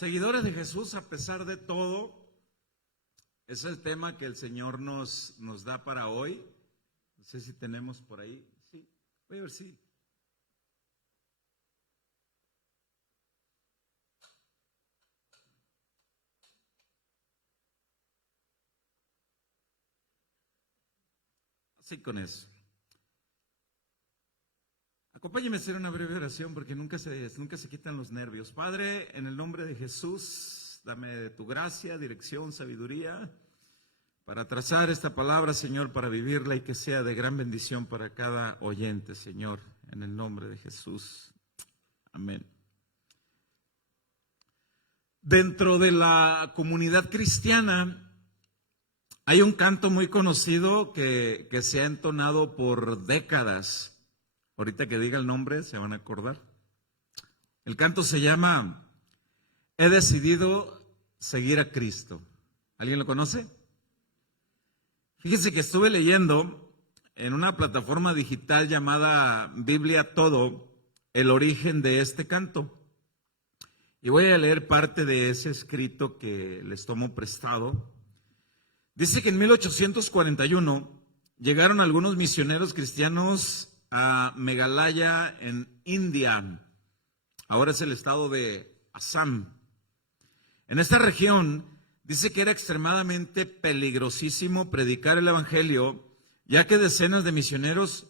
Seguidores de Jesús a pesar de todo, es el tema que el Señor nos da para hoy. No sé si tenemos por ahí. Sí, voy a ver si. Así con eso. Acompáñeme a hacer una breve oración porque nunca se quitan los nervios. Padre, en el nombre de Jesús, dame de tu gracia, dirección, sabiduría para trazar esta palabra, Señor, para vivirla y que sea de gran bendición para cada oyente, Señor, en el nombre de Jesús. Amén. Dentro de la comunidad cristiana hay un canto muy conocido que se ha entonado por décadas. Ahorita que diga el nombre se van a acordar. El canto se llama He decidido seguir a Cristo. ¿Alguien lo conoce? Fíjese que estuve leyendo en una plataforma digital llamada Biblia Todo el origen de este canto. Y voy a leer parte de ese escrito que les tomo prestado. Dice que en 1841 llegaron algunos misioneros cristianos a Meghalaya en India. Ahora es el estado de Assam. En esta región dice que era extremadamente peligrosísimo predicar el evangelio, ya que decenas de misioneros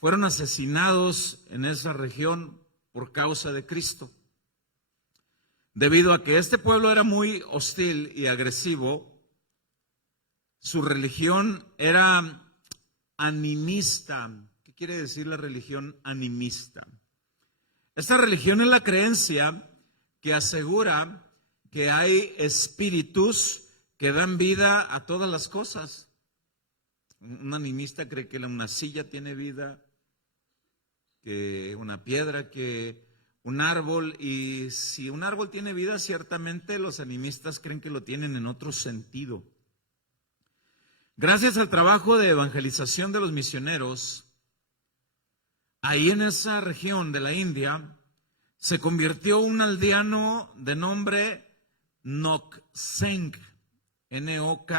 fueron asesinados en esa región por causa de Cristo. Debido a que este pueblo era muy hostil y agresivo, su religión era animista. ¿Qué quiere decir la religión animista? Esta religión es la creencia que asegura que hay espíritus que dan vida a todas las cosas. Un animista cree que una silla tiene vida, que una piedra, que un árbol, y si un árbol tiene vida, ciertamente los animistas creen que lo tienen en otro sentido. Gracias al trabajo de evangelización de los misioneros, ahí en esa región de la India, se convirtió un aldeano de nombre Nokseng, N-O-K-S-E-N-G,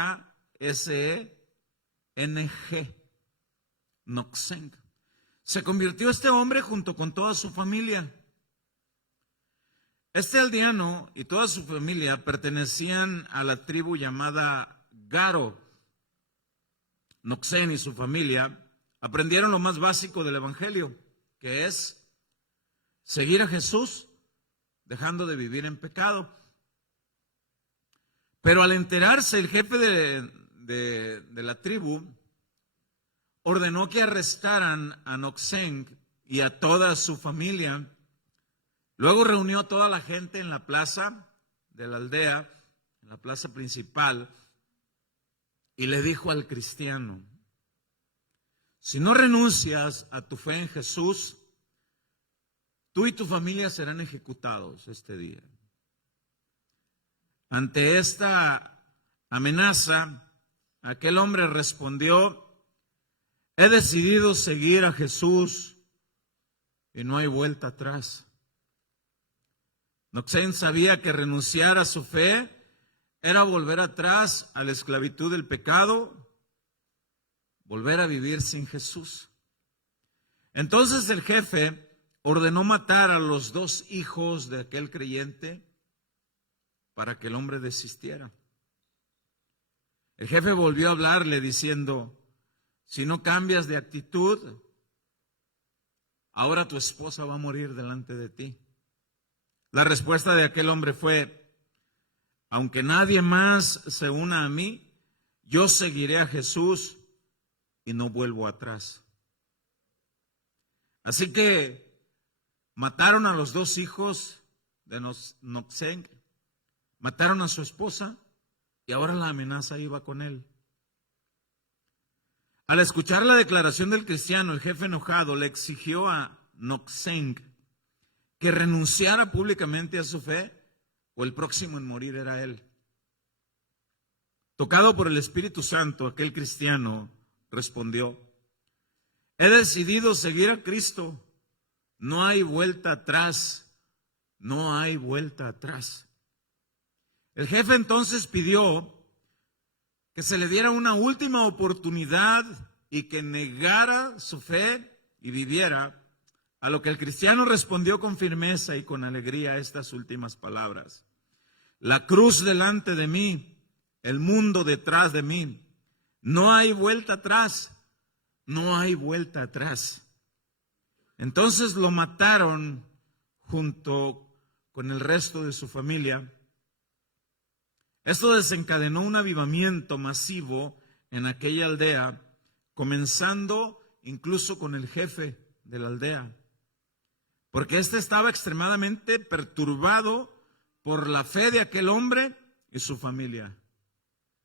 Nokseng. Se convirtió este hombre junto con toda su familia. Este aldeano y toda su familia pertenecían a la tribu llamada Garo. Nokseng y su familia aprendieron lo más básico del evangelio, que es seguir a Jesús dejando de vivir en pecado. Pero al enterarse, el jefe de la tribu ordenó que arrestaran a Nokseng y a toda su familia. Luego reunió a toda la gente en la plaza de la aldea, en la plaza principal, y le dijo al cristiano: si no renuncias a tu fe en Jesús, tú y tu familia serán ejecutados este día. Ante esta amenaza, aquel hombre respondió: he decidido seguir a Jesús y no hay vuelta atrás. Nokseng sabía que renunciar a su fe era volver atrás a la esclavitud del pecado, volver a vivir sin Jesús. Entonces el jefe ordenó matar a los dos hijos de aquel creyente para que el hombre desistiera. El jefe volvió a hablarle diciendo: si no cambias de actitud, ahora tu esposa va a morir delante de ti. La respuesta de aquel hombre fue: aunque nadie más se una a mí, yo seguiré a Jesús y no vuelvo atrás. Así que mataron a los dos hijos de Nokseng, mataron a su esposa y ahora la amenaza iba con él. Al escuchar la declaración del cristiano, el jefe enojado le exigió a Nokseng que renunciara públicamente a su fe o el próximo en morir era él. Tocado por el Espíritu Santo, aquel cristiano respondió: he decidido seguir a Cristo, no hay vuelta atrás, no hay vuelta atrás. El jefe entonces pidió que se le diera una última oportunidad y que negara su fe y viviera, a lo que el cristiano respondió con firmeza y con alegría estas últimas palabras: la cruz delante de mí, el mundo detrás de mí. No hay vuelta atrás, no hay vuelta atrás. Entonces lo mataron junto con el resto de su familia. Esto desencadenó un avivamiento masivo en aquella aldea, comenzando incluso con el jefe de la aldea, porque éste estaba extremadamente perturbado por la fe de aquel hombre y su familia.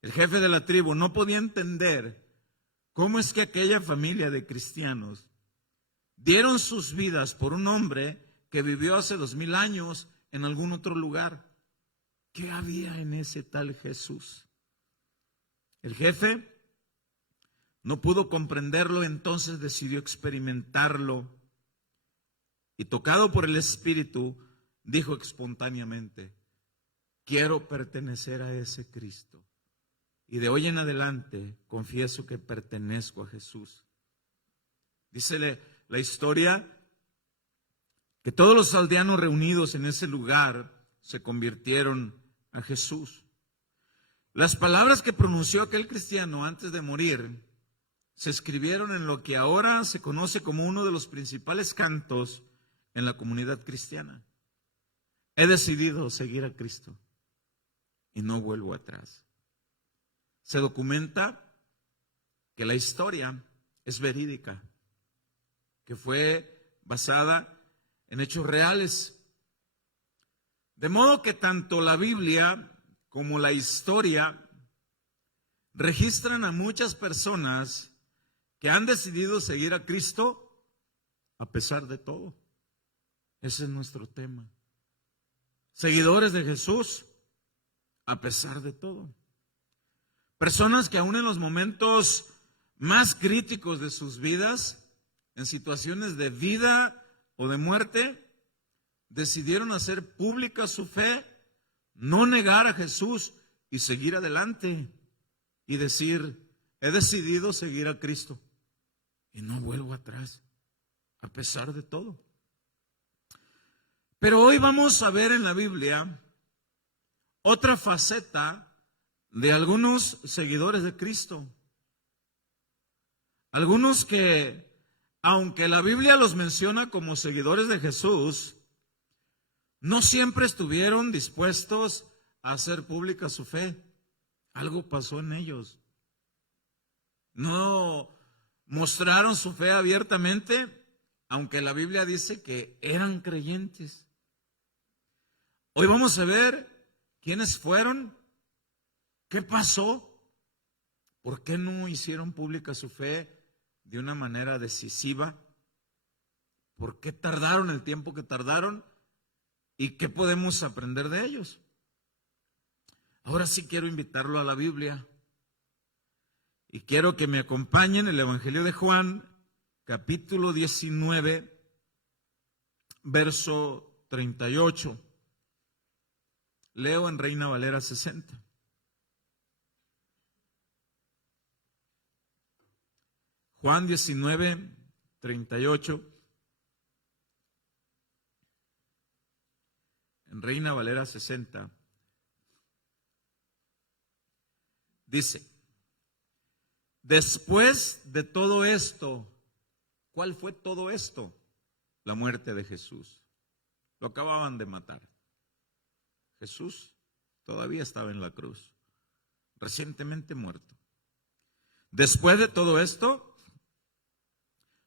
El jefe de la tribu no podía entender cómo es que aquella familia de cristianos dieron sus vidas por un hombre que vivió hace 2000 años en algún otro lugar. ¿Qué había en ese tal Jesús? El jefe no pudo comprenderlo, entonces decidió experimentarlo. Y tocado por el Espíritu, dijo espontáneamente: quiero pertenecer a ese Cristo. Y de hoy en adelante confieso que pertenezco a Jesús. Dice la historia que todos los aldeanos reunidos en ese lugar se convirtieron a Jesús. Las palabras que pronunció aquel cristiano antes de morir se escribieron en lo que ahora se conoce como uno de los principales cantos en la comunidad cristiana: he decidido seguir a Cristo y no vuelvo atrás. Se documenta que la historia es verídica, que fue basada en hechos reales. De modo que tanto la Biblia como la historia registran a muchas personas que han decidido seguir a Cristo a pesar de todo. Ese es nuestro tema. Seguidores de Jesús a pesar de todo. Personas que aún en los momentos más críticos de sus vidas, en situaciones de vida o de muerte, decidieron hacer pública su fe, no negar a Jesús y seguir adelante y decir: he decidido seguir a Cristo y no vuelvo atrás, a pesar de todo. Pero hoy vamos a ver en la Biblia otra faceta de algunos seguidores de Cristo. Algunos que, aunque la Biblia los menciona como seguidores de Jesús, no siempre estuvieron dispuestos a hacer pública su fe. Algo pasó en ellos. No mostraron su fe abiertamente, aunque la Biblia dice que eran creyentes. Hoy vamos a ver quiénes fueron, qué pasó, por qué no hicieron pública su fe de una manera decisiva, por qué tardaron el tiempo que tardaron y qué podemos aprender de ellos. Ahora sí quiero invitarlo a la Biblia y quiero que me acompañen en el Evangelio de Juan, capítulo 19, verso 38. Leo en Reina Valera 60. Juan 19, 38. En Reina Valera 60. Dice: después de todo esto, ¿cuál fue todo esto? La muerte de Jesús. Lo acababan de matar. Jesús todavía estaba en la cruz, recientemente muerto. Después de todo esto,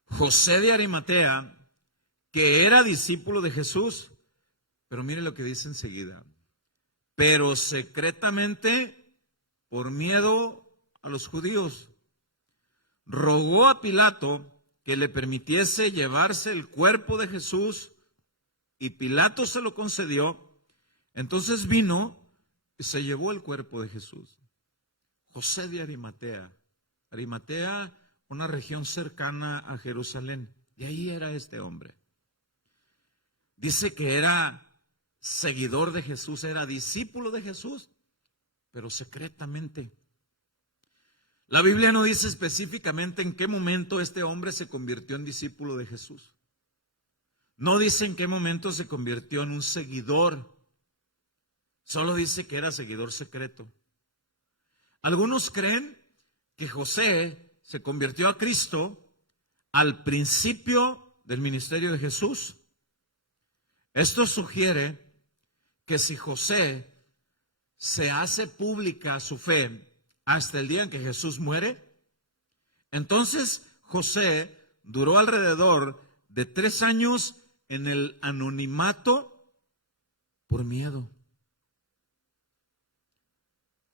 José de Arimatea, que era discípulo de Jesús, pero mire lo que dice enseguida: pero secretamente, por miedo a los judíos, rogó a Pilato que le permitiese llevarse el cuerpo de Jesús, y Pilato se lo concedió. Entonces vino y se llevó el cuerpo de Jesús. José de Arimatea. Arimatea, una región cercana a Jerusalén. Y ahí era este hombre. Dice que era seguidor de Jesús, era discípulo de Jesús, pero secretamente. La Biblia no dice específicamente en qué momento este hombre se convirtió en discípulo de Jesús. No dice en qué momento se convirtió en un seguidor. Solo dice que era seguidor secreto. Algunos creen que José se convirtió a Cristo al principio del ministerio de Jesús. Esto sugiere que si José se hace pública su fe hasta el día en que Jesús muere, entonces José duró alrededor de 3 años en el anonimato por miedo.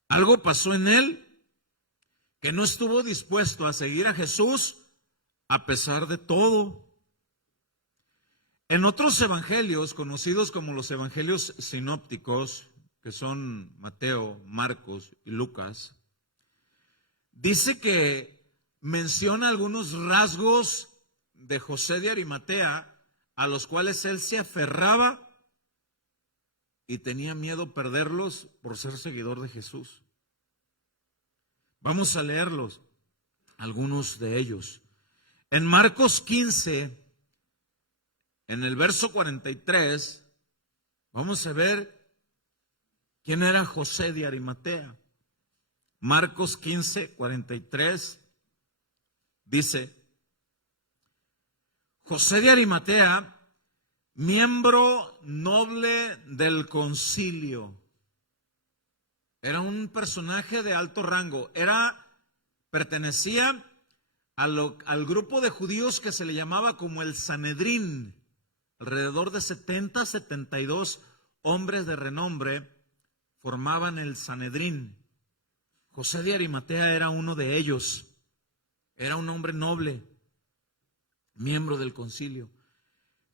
Algo pasó en él que no estuvo dispuesto a seguir a Jesús a pesar de todo. En otros evangelios, conocidos como los evangelios sinópticos, que son Mateo, Marcos y Lucas, dice que menciona algunos rasgos de José de Arimatea a los cuales él se aferraba y tenía miedo perderlos por ser seguidor de Jesús. Vamos a leerlos, algunos de ellos. En Marcos 15, en el verso 43, vamos a ver quién era José de Arimatea. Marcos 15, 43, dice: José de Arimatea, miembro noble del concilio. Era un personaje de alto rango. Pertenecía al grupo de judíos que se le llamaba como el Sanedrín. Alrededor de 72 hombres de renombre formaban el Sanedrín. José de Arimatea era uno de ellos. Era un hombre noble, miembro del concilio,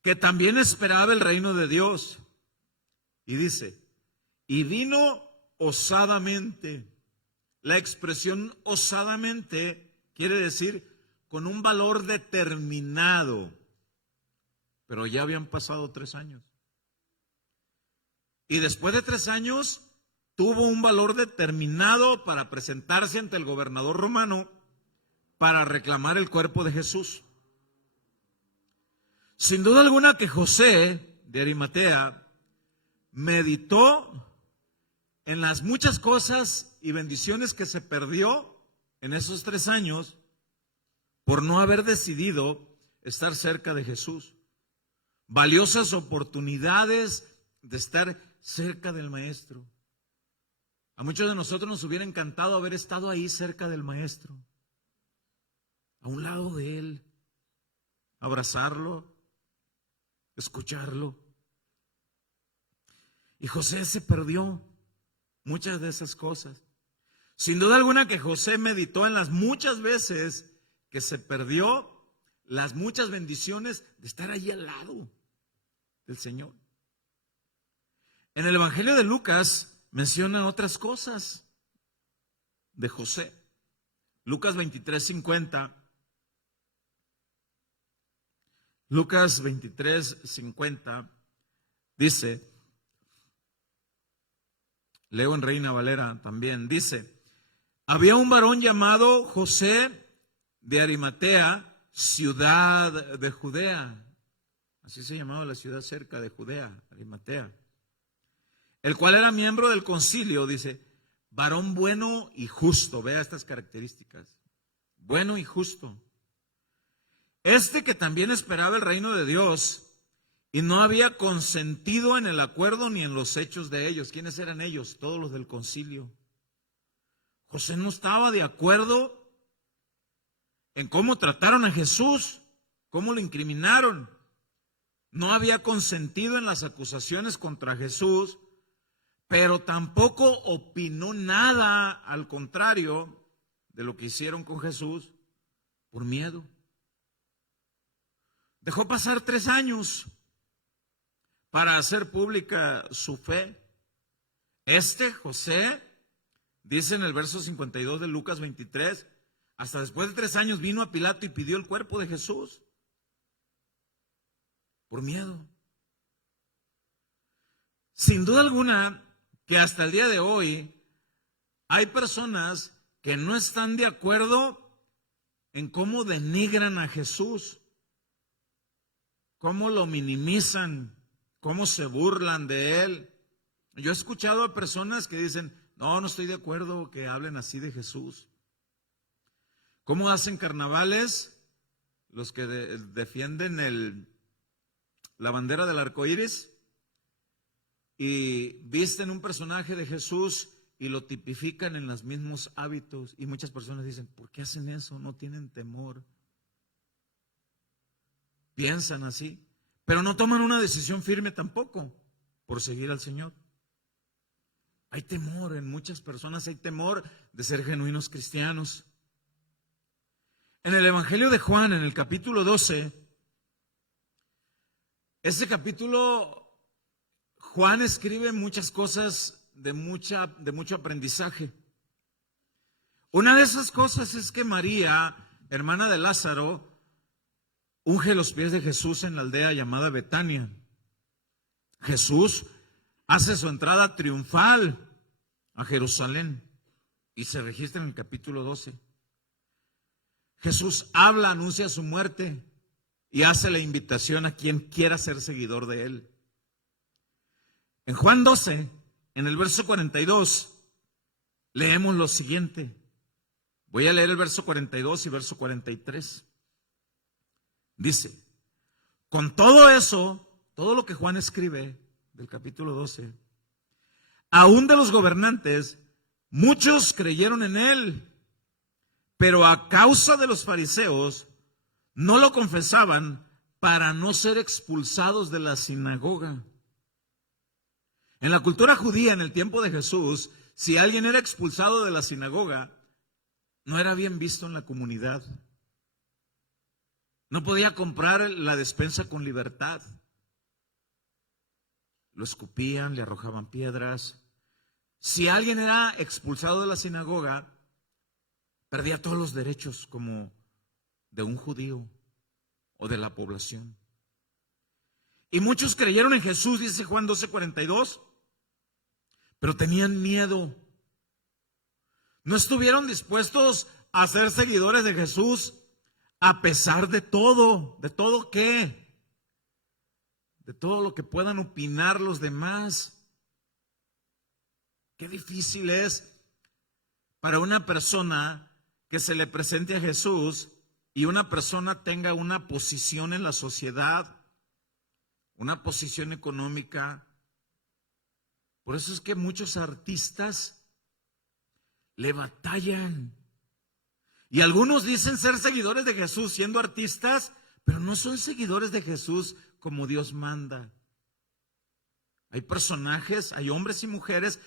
que también esperaba el reino de Dios. Y dice, y vino osadamente. La expresión osadamente quiere decir con un valor determinado. Pero ya habían pasado 3 años. Y después de 3 años tuvo un valor determinado para presentarse ante el gobernador romano para reclamar el cuerpo de Jesús. Sin duda alguna que José de Arimatea meditó en las muchas cosas y bendiciones que se perdió en esos 3 años por no haber decidido estar cerca de Jesús. Valiosas oportunidades de estar cerca del Maestro. A muchos de nosotros nos hubiera encantado haber estado ahí cerca del Maestro, a un lado de Él, abrazarlo, escucharlo. Y José se perdió muchas de esas cosas. Sin duda alguna que José meditó en las muchas veces que se perdió las muchas bendiciones de estar allí al lado del Señor. En el Evangelio de Lucas menciona otras cosas de José. Lucas 23:50. Lucas 23:50 dice, leo en Reina Valera también, dice, había un varón llamado José de Arimatea, ciudad de Judea. Así se llamaba la ciudad cerca de Judea, Arimatea. El cual era miembro del concilio, dice, varón bueno y justo. Vea estas características. Bueno y justo. Este que también esperaba el reino de Dios y no había consentido en el acuerdo ni en los hechos de ellos. ¿Quiénes eran ellos? Todos los del concilio. José no estaba de acuerdo en cómo trataron a Jesús, cómo lo incriminaron. No había consentido en las acusaciones contra Jesús, pero tampoco opinó nada al contrario de lo que hicieron con Jesús por miedo. Dejó pasar 3 años para hacer pública su fe. José, dice en el verso 52 de Lucas 23, hasta después de 3 años vino a Pilato y pidió el cuerpo de Jesús por miedo. Sin duda alguna que hasta el día de hoy hay personas que no están de acuerdo en cómo denigran a Jesús, cómo lo minimizan, cómo se burlan de él. Yo he escuchado a personas que dicen, no estoy de acuerdo que hablen así de Jesús. ¿Cómo hacen carnavales los que defienden la bandera del arco iris y visten un personaje de Jesús y lo tipifican en los mismos hábitos? Y muchas personas dicen, ¿por qué hacen eso? No tienen temor. Piensan así, pero no toman una decisión firme tampoco por seguir al Señor. Hay temor en muchas personas, hay temor de ser genuinos cristianos. En el Evangelio de Juan, en el capítulo 12, ese capítulo, Juan escribe muchas cosas de mucho aprendizaje. Una de esas cosas es que María, hermana de Lázaro, unge los pies de Jesús en la aldea llamada Betania. Jesús hace su entrada triunfal a Jerusalén y se registra en el capítulo 12. Jesús habla, anuncia su muerte y hace la invitación a quien quiera ser seguidor de él. En Juan 12, en el verso 42, leemos lo siguiente. Voy a leer el verso 42 y verso 43. Dice, con todo eso, todo lo que Juan escribe del capítulo 12, aún de los gobernantes, muchos creyeron en él, pero a causa de los fariseos no lo confesaban para no ser expulsados de la sinagoga. En la cultura judía, en el tiempo de Jesús, si alguien era expulsado de la sinagoga, no era bien visto en la comunidad. No podía comprar la despensa con libertad. Lo escupían, le arrojaban piedras. Si alguien era expulsado de la sinagoga, perdía todos los derechos como de un judío o de la población. Y muchos creyeron en Jesús, dice Juan 12:42, pero tenían miedo. No estuvieron dispuestos a ser seguidores de Jesús a pesar de todo. ¿De todo qué? De todo lo que puedan opinar los demás. Qué difícil es para una persona que se le presente a Jesús y una persona tenga una posición en la sociedad, una posición económica. Por eso es que muchos artistas le batallan. Y algunos dicen ser seguidores de Jesús siendo artistas, pero no son seguidores de Jesús como Dios manda. Hay personajes, hay hombres y mujeres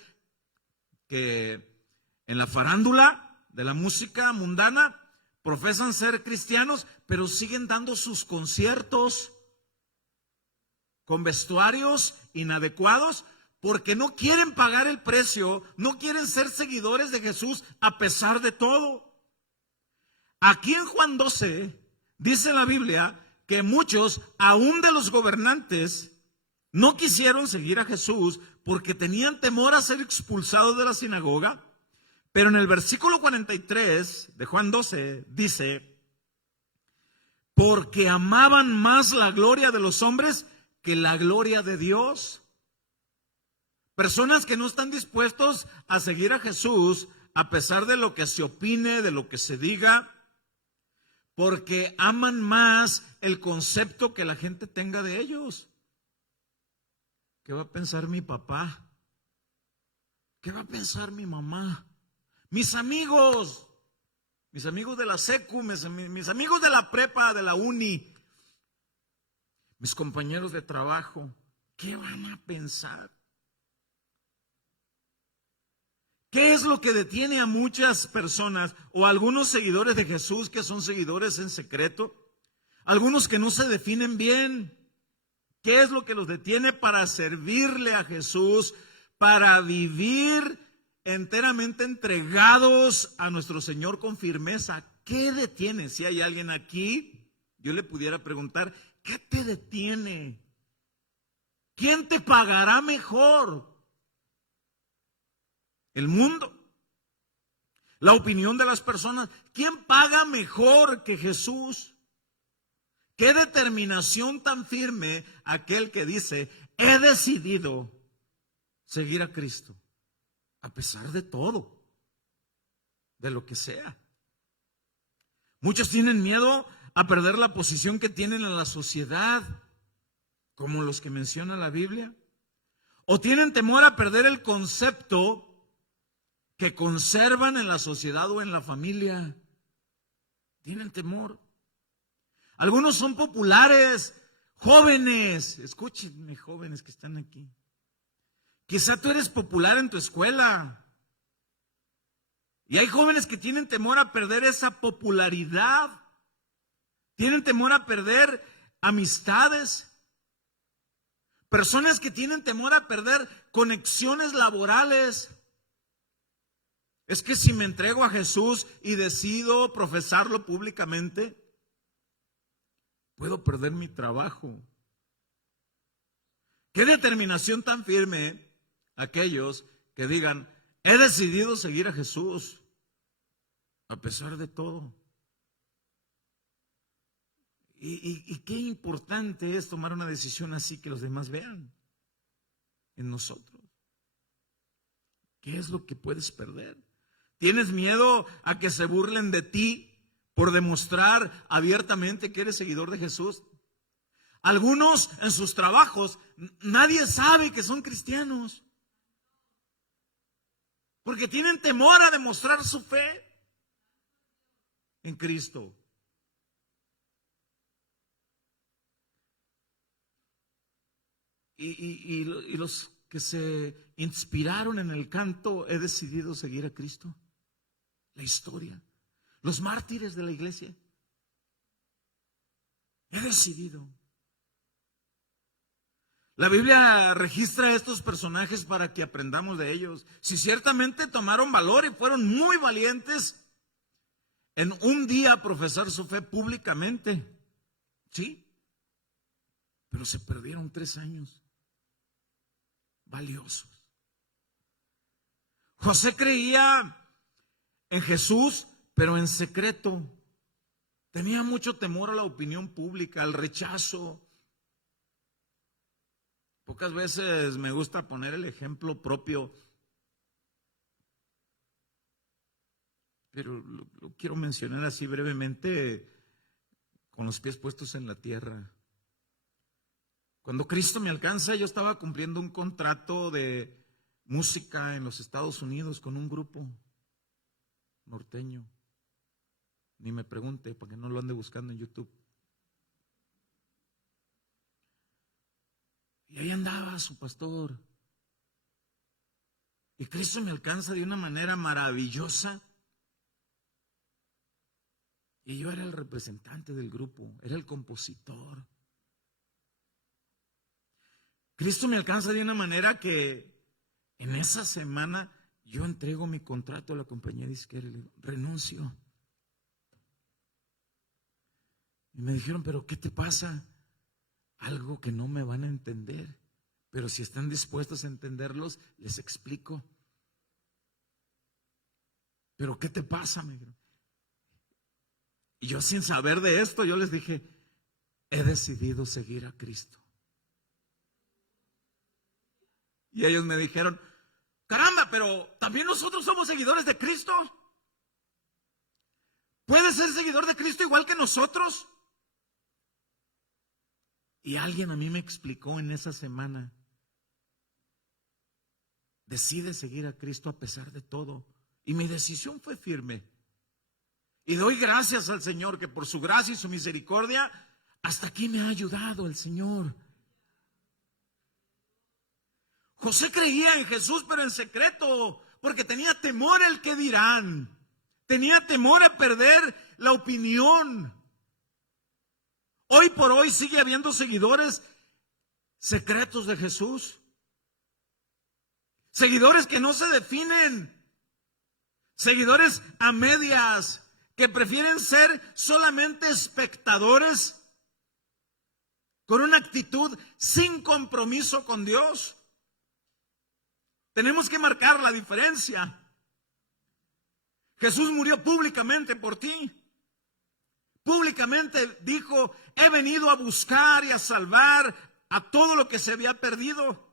que en la farándula de la música mundana profesan ser cristianos, pero siguen dando sus conciertos con vestuarios inadecuados porque no quieren pagar el precio, no quieren ser seguidores de Jesús a pesar de todo. Aquí en Juan 12 dice la Biblia que muchos, aún de los gobernantes, no quisieron seguir a Jesús porque tenían temor a ser expulsados de la sinagoga. Pero en el versículo 43 de Juan 12 dice, porque amaban más la gloria de los hombres que la gloria de Dios. Personas que no están dispuestos a seguir a Jesús a pesar de lo que se opine, de lo que se diga, porque aman más el concepto que la gente tenga de ellos. ¿Qué va a pensar mi papá? ¿Qué va a pensar mi mamá? Mis amigos de la secu, mis amigos de la prepa, de la uni, mis compañeros de trabajo, ¿qué van a pensar? ¿Qué es lo que detiene a muchas personas o a algunos seguidores de Jesús que son seguidores en secreto? Algunos que no se definen bien. ¿Qué es lo que los detiene para servirle a Jesús, para vivir enteramente entregados a nuestro Señor con firmeza? ¿Qué detiene? Si hay alguien aquí, yo le pudiera preguntar, ¿qué te detiene? ¿Quién te pagará mejor? ¿El mundo? ¿La opinión de las personas? ¿Quién paga mejor que Jesús? Qué determinación tan firme aquel que dice, he decidido seguir a Cristo, a pesar de todo, de lo que sea. Muchos tienen miedo a perder la posición que tienen en la sociedad, como los que menciona la Biblia, o tienen temor a perder el concepto que conservan en la sociedad o en la familia. Tienen temor. Algunos son populares, jóvenes. Escúchenme, jóvenes que están aquí. Quizá tú eres popular en tu escuela. Y hay jóvenes que tienen temor a perder esa popularidad. Tienen temor a perder amistades. Personas que tienen temor a perder conexiones laborales. Es que si me entrego a Jesús y decido profesarlo públicamente, puedo perder mi trabajo. Qué determinación tan firme aquellos que digan, he decidido seguir a Jesús a pesar de todo. Y qué importante es tomar una decisión así que los demás vean en nosotros. ¿Qué es lo que puedes perder? ¿Tienes miedo a que se burlen de ti por demostrar abiertamente que eres seguidor de Jesús? Algunos en sus trabajos, nadie sabe que son cristianos, porque tienen temor a demostrar su fe en Cristo. Y los que se inspiraron en el canto, he decidido seguir a Cristo. La historia, los mártires de la iglesia. He decidido. La Biblia registra estos personajes para que aprendamos de ellos. Si ciertamente tomaron valor y fueron muy valientes en un día profesar su fe públicamente, sí, pero se perdieron 3 años valiosos. José creía en Jesús, pero en secreto. Tenía mucho temor a la opinión pública, al rechazo. Pocas veces me gusta poner el ejemplo propio, pero lo quiero mencionar así brevemente, con los pies puestos en la tierra. Cuando Cristo me alcanza, yo estaba cumpliendo un contrato de música en los Estados Unidos con un grupo norteño. Ni me pregunte, para que no lo ande buscando en YouTube. Y ahí andaba su pastor. Y Cristo me alcanza de una manera maravillosa. Y yo era el representante del grupo, era el compositor. Cristo me alcanza de una manera que en esa semana yo entrego mi contrato a la compañía disquera y le digo, renuncio. Y me dijeron, ¿pero qué te pasa? Algo que no me van a entender, pero si están dispuestos a entenderlos, les explico. ¿Pero qué te pasa? Me dijeron. Y yo, sin saber de esto, yo les dije, he decidido seguir a Cristo. Y ellos me dijeron, caramba, pero también nosotros somos seguidores de Cristo. ¿Puedes ser seguidor de Cristo igual que nosotros? Y alguien a mí me explicó en esa semana, decide seguir a Cristo a pesar de todo. Y mi decisión fue firme. Y doy gracias al Señor que por su gracia y su misericordia, hasta aquí me ha ayudado el Señor. José creía en Jesús, pero en secreto, porque tenía temor al que dirán. Tenía temor a perder la opinión. Hoy por hoy sigue habiendo seguidores secretos de Jesús. Seguidores que no se definen. Seguidores a medias, que prefieren ser solamente espectadores con una actitud sin compromiso con Dios. Tenemos que marcar la diferencia. Jesús murió públicamente por ti. Públicamente dijo: he venido a buscar y a salvar a todo lo que se había perdido.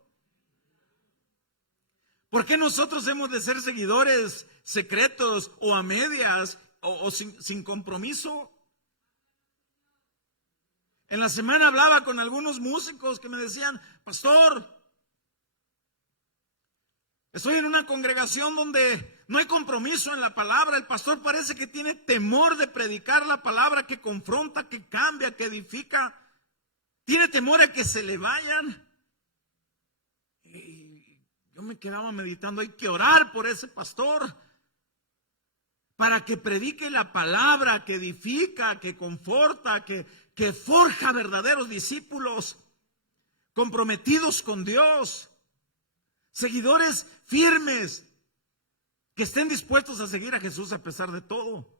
¿Por qué nosotros hemos de ser seguidores secretos o a medias o sin compromiso? En la semana hablaba con algunos músicos que me decían: pastor, estoy en una congregación donde no hay compromiso en la palabra. El pastor parece que tiene temor de predicar la palabra que confronta, que cambia, que edifica. Tiene temor a que se le vayan. Y yo me quedaba meditando: hay que orar por ese pastor para que predique la palabra, que edifica, que conforta, que forja verdaderos discípulos comprometidos con Dios, seguidores firmes, que estén dispuestos a seguir a Jesús a pesar de todo.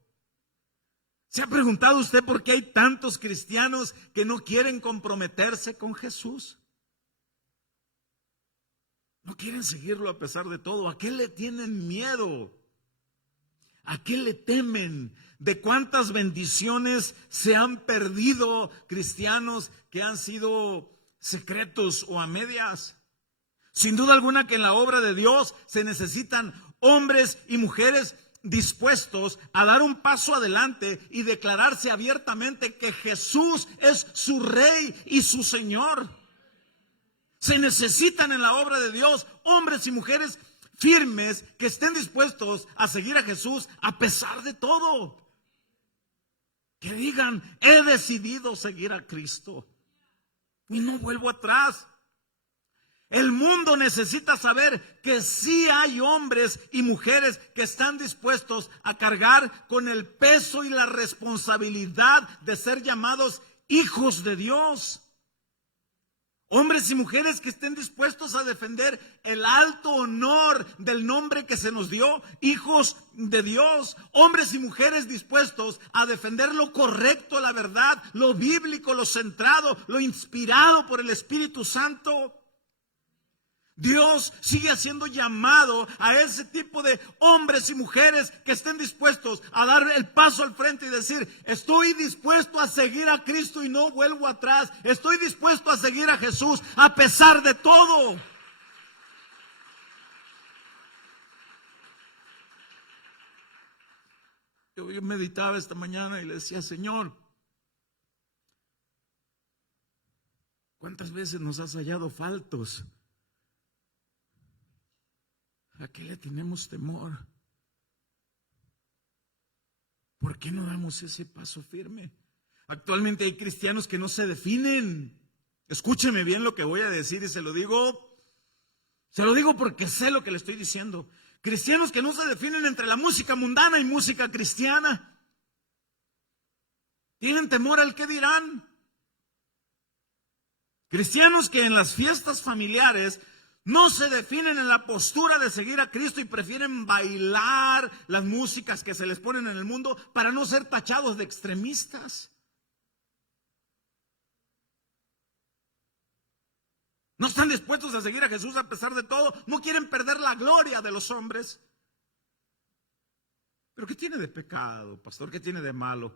¿Se ha preguntado usted por qué hay tantos cristianos que no quieren comprometerse con Jesús? No quieren seguirlo a pesar de todo. ¿A qué le tienen miedo? ¿A qué le temen? ¿De cuántas bendiciones se han perdido cristianos que han sido secretos o a medias? Sin duda alguna que en la obra de Dios se necesitan hombres y mujeres dispuestos a dar un paso adelante y declararse abiertamente que Jesús es su Rey y su Señor. Se necesitan en la obra de Dios hombres y mujeres firmes que estén dispuestos a seguir a Jesús a pesar de todo. Que digan: he decidido seguir a Cristo y no vuelvo atrás. El mundo necesita saber que sí hay hombres y mujeres que están dispuestos a cargar con el peso y la responsabilidad de ser llamados hijos de Dios. Hombres y mujeres que estén dispuestos a defender el alto honor del nombre que se nos dio, hijos de Dios. Hombres y mujeres dispuestos a defender lo correcto, la verdad, lo bíblico, lo centrado, lo inspirado por el Espíritu Santo. Dios sigue haciendo llamado a ese tipo de hombres y mujeres que estén dispuestos a dar el paso al frente y decir: estoy dispuesto a seguir a Cristo y no vuelvo atrás. Estoy dispuesto a seguir a Jesús a pesar de todo. Yo meditaba esta mañana y le decía: Señor, ¿cuántas veces nos has hallado faltos? ¿A qué le tenemos temor? ¿Por qué no damos ese paso firme? Actualmente hay cristianos que no se definen. Escúcheme bien lo que voy a decir y se lo digo porque sé lo que le estoy diciendo. Cristianos que no se definen entre la música mundana y música cristiana. Tienen temor al qué dirán. Cristianos que en las fiestas familiares no se definen en la postura de seguir a Cristo y prefieren bailar las músicas que se les ponen en el mundo para no ser tachados de extremistas. No están dispuestos a seguir a Jesús a pesar de todo. No quieren perder la gloria de los hombres. ¿Pero qué tiene de pecado, pastor? ¿Qué tiene de malo?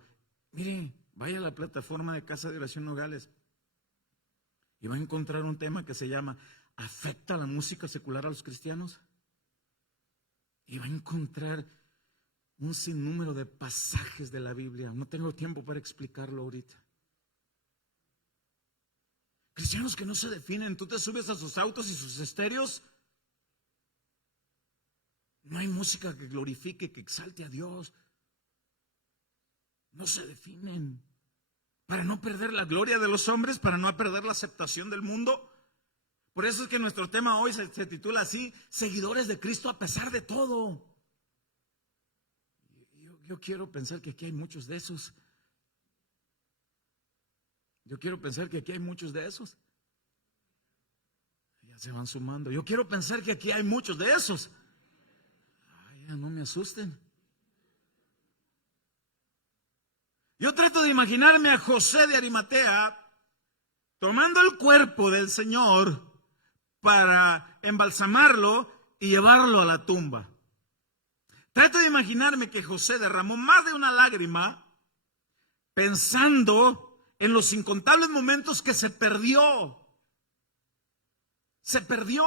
Mire, vaya a la plataforma de Casa de Oración Nogales y va a encontrar un tema que se llama ¿afecta la música secular a los cristianos? Y va a encontrar un sinnúmero de pasajes de la Biblia. No tengo tiempo para explicarlo ahorita. Cristianos que no se definen. Tú te subes a sus autos y sus estéreos. No hay música que glorifique, que exalte a Dios. No se definen. Para no perder la gloria de los hombres, para no perder la aceptación del mundo. Por eso es que nuestro tema hoy se titula así: seguidores de Cristo a pesar de todo. Yo quiero pensar que aquí hay muchos de esos. Yo quiero pensar que aquí hay muchos de esos. Ya se van sumando. Yo quiero pensar que aquí hay muchos de esos. Ay, ya no me asusten. Yo trato de imaginarme a José de Arimatea tomando el cuerpo del Señor para embalsamarlo y llevarlo a la tumba. Trato de imaginarme que José derramó más de una lágrima pensando en los incontables momentos que se perdió. Se perdió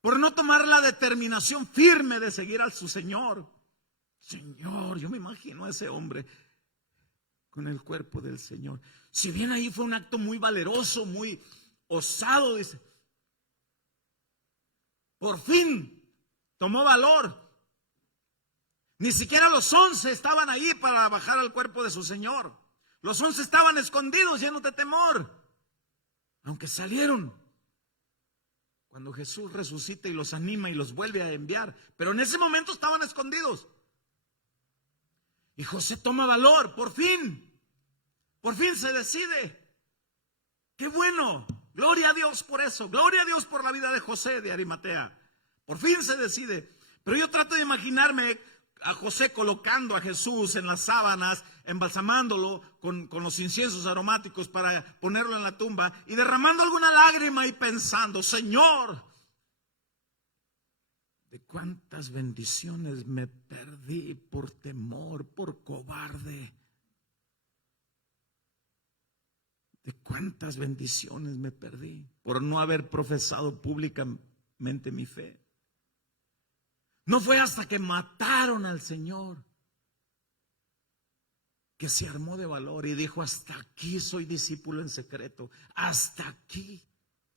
por no tomar la determinación firme de seguir a su Señor. Señor, yo me imagino a ese hombre con el cuerpo del Señor. Si bien ahí fue un acto muy valeroso, muy osado, dice, por fin tomó valor. Ni siquiera los 11 estaban ahí para bajar al cuerpo de su Señor. Los 11 estaban escondidos, llenos de temor. Aunque salieron cuando Jesús resucita y los anima y los vuelve a enviar. Pero en ese momento estaban escondidos. Y José toma valor, por fin se decide. ¡Qué bueno! Gloria a Dios por eso, gloria a Dios por la vida de José de Arimatea. Por fin se decide. Pero yo trato de imaginarme a José colocando a Jesús en las sábanas, embalsamándolo con los inciensos aromáticos para ponerlo en la tumba y derramando alguna lágrima y pensando, Señor, ¿de cuántas bendiciones me perdí por temor, por cobarde? ¿De cuántas bendiciones me perdí por no haber profesado públicamente mi fe? No fue hasta que mataron al Señor que se armó de valor y dijo, hasta aquí soy discípulo en secreto, hasta aquí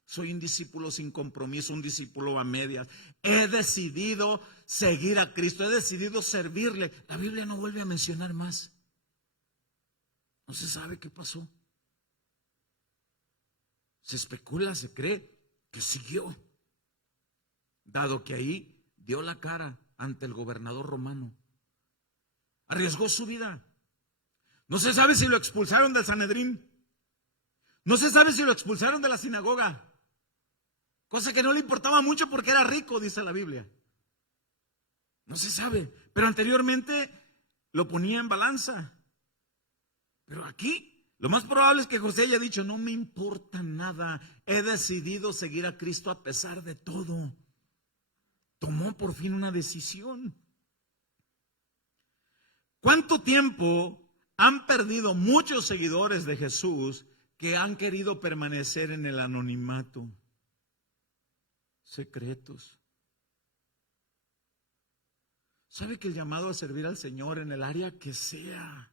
soy un discípulo sin compromiso, un discípulo a medias. He decidido seguir a Cristo, he decidido servirle. La Biblia no vuelve a mencionar más. No se sabe qué pasó. Se especula, se cree que siguió, dado que ahí dio la cara ante el gobernador romano. Arriesgó su vida. No se sabe si lo expulsaron del Sanedrín. No se sabe si lo expulsaron de la sinagoga. Cosa que no le importaba mucho porque era rico, dice la Biblia. No se sabe. Pero anteriormente lo ponía en balanza. Pero aquí lo más probable es que José haya dicho, no me importa nada. He decidido seguir a Cristo a pesar de todo. Tomó por fin una decisión. ¿Cuánto tiempo han perdido muchos seguidores de Jesús que han querido permanecer en el anonimato? Secretos. ¿Sabe que el llamado a servir al Señor en el área que sea,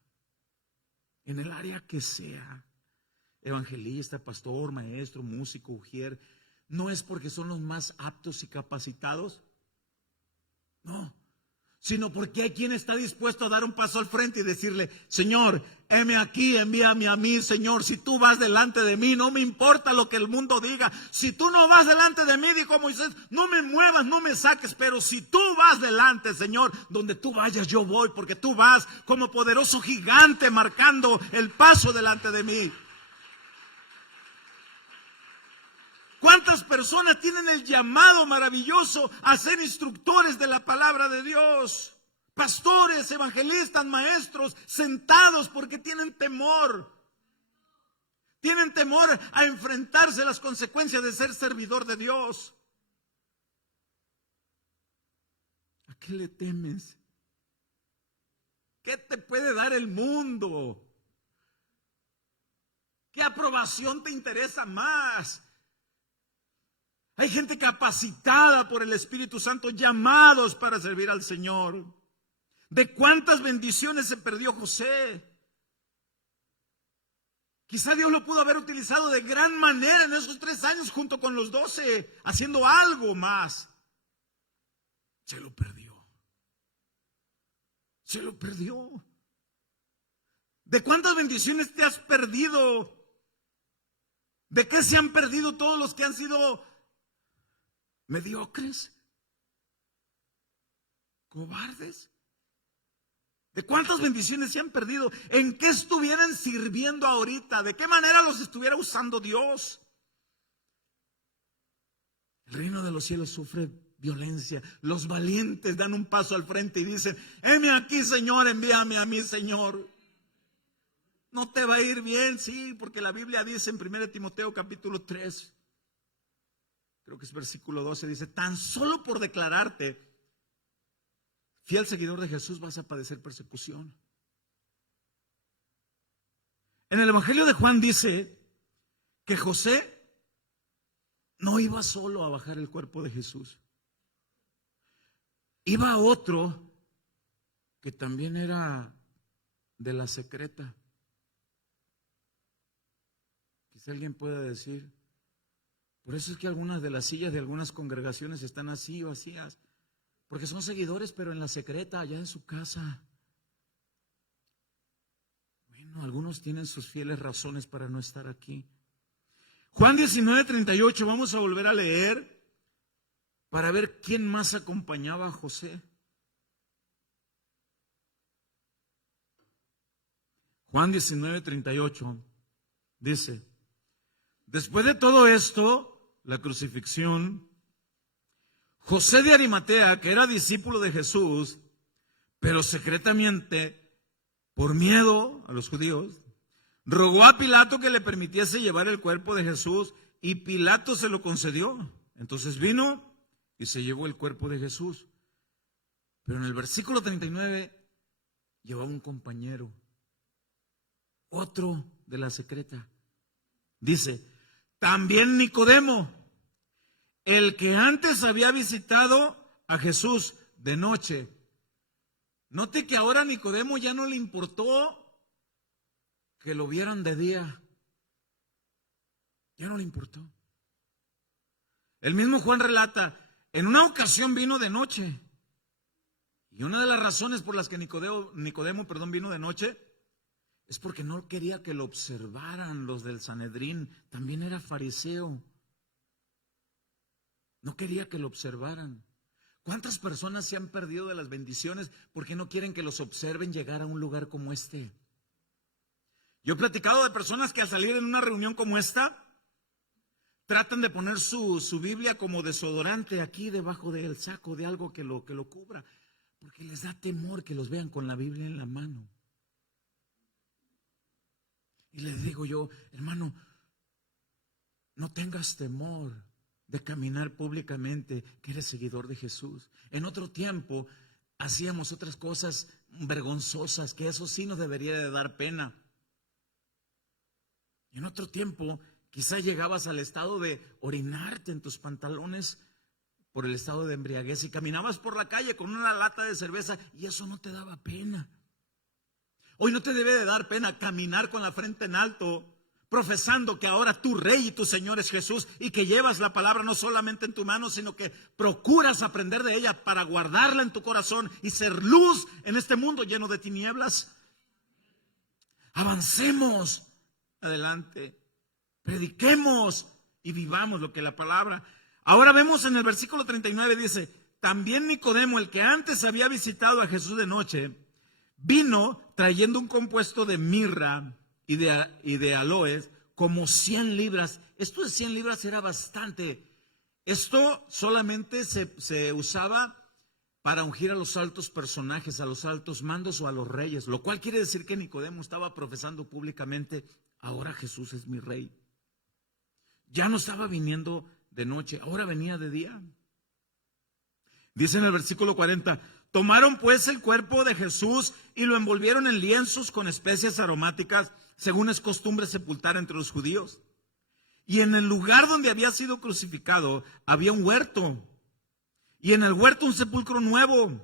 evangelista, pastor, maestro, músico, ujier, no es porque son los más aptos y capacitados? No, sino porque hay quien está dispuesto a dar un paso al frente y decirle, Señor, heme aquí, envíame a mí, Señor. Si tú vas delante de mí, no me importa lo que el mundo diga. Si tú no vas delante de mí, dijo Moisés, no me muevas, no me saques. Pero si tú vas delante, Señor, donde tú vayas yo voy, porque tú vas como poderoso gigante marcando el paso delante de mí. ¿Cuántas personas tienen el llamado maravilloso a ser instructores de la palabra de Dios? Pastores, evangelistas, maestros, sentados porque tienen temor. Tienen temor a enfrentarse a las consecuencias de ser servidor de Dios. ¿A qué le temes? ¿Qué te puede dar el mundo? ¿Qué aprobación te interesa más? Hay gente capacitada por el Espíritu Santo, llamados para servir al Señor. ¿De cuántas bendiciones se perdió José? Quizá Dios lo pudo haber utilizado de gran manera en esos 3 años junto con los 12, haciendo algo más. Se lo perdió. Se lo perdió. ¿De cuántas bendiciones te has perdido? ¿De qué se han perdido todos los que han sido mediocres? ¿Cobardes? ¿De cuántas bendiciones se han perdido? ¿En qué estuvieran sirviendo ahorita? ¿De qué manera los estuviera usando Dios? El reino de los cielos sufre violencia. Los valientes dan un paso al frente y dicen, heme aquí, Señor, envíame a mí, Señor. no te va a ir bien, sí, porque la Biblia dice en 1 Timoteo capítulo 3, creo que es versículo 12, dice, tan solo por declararte fiel seguidor de Jesús vas a padecer persecución. En el Evangelio de Juan dice que José no iba solo a bajar el cuerpo de Jesús. Iba otro que también era de la secreta. Quizá alguien pueda decir, por eso es que algunas de las sillas de algunas congregaciones están así vacías, porque son seguidores pero en la secreta, allá en su casa. Bueno, algunos tienen sus fieles razones para no estar aquí. Juan 19:38, vamos a volver a leer para ver quién más acompañaba a José. Juan 19:38 dice, después de todo esto, la crucifixión, José de Arimatea, que era discípulo de Jesús, pero secretamente, por miedo a los judíos, rogó a Pilato que le permitiese llevar el cuerpo de Jesús y Pilato se lo concedió. Entonces vino y se llevó el cuerpo de Jesús. Pero en el versículo 39 llevaba un compañero, otro de la secreta. Dice, también Nicodemo, el que antes había visitado a Jesús de noche. Note que ahora a Nicodemo ya no le importó que lo vieran de día. Ya no le importó. El mismo Juan relata, en una ocasión vino de noche. Y una de las razones por las que Nicodemo vino de noche es porque no quería que lo observaran los del Sanedrín. También era fariseo. No quería que lo observaran. ¿Cuántas personas se han perdido de las bendiciones porque no quieren que los observen llegar a un lugar como este? Yo he platicado de personas que al salir en una reunión como esta, tratan de poner su Biblia como desodorante aquí debajo del saco de algo que lo cubra, porque les da temor que los vean con la Biblia en la mano. Y les digo yo, hermano, no tengas temor de caminar públicamente que eres seguidor de Jesús. En otro tiempo hacíamos otras cosas vergonzosas, que eso sí nos debería de dar pena. En otro tiempo quizá llegabas al estado de orinarte en tus pantalones por el estado de embriaguez y caminabas por la calle con una lata de cerveza y eso no te daba pena. Hoy no te debe de dar pena caminar con la frente en alto, profesando que ahora tu Rey y tu Señor es Jesús y que llevas la palabra no solamente en tu mano, sino que procuras aprender de ella para guardarla en tu corazón y ser luz en este mundo lleno de tinieblas. Avancemos adelante, prediquemos y vivamos lo que la palabra. Ahora vemos en el versículo 39, dice, también Nicodemo, el que antes había visitado a Jesús de noche, vino trayendo un compuesto de mirra y de aloes, como 100 libras. Esto de 100 libras era bastante. Esto solamente se usaba para ungir a los altos personajes, a los altos mandos o a los reyes, lo cual quiere decir que Nicodemo estaba profesando públicamente, ahora Jesús es mi Rey. Ya no estaba viniendo de noche, ahora venía de día. Dice en el versículo 40, tomaron pues el cuerpo de Jesús y lo envolvieron en lienzos con especias aromáticas, según es costumbre sepultar entre los judíos. Y en el lugar donde había sido crucificado había un huerto, y en el huerto un sepulcro nuevo,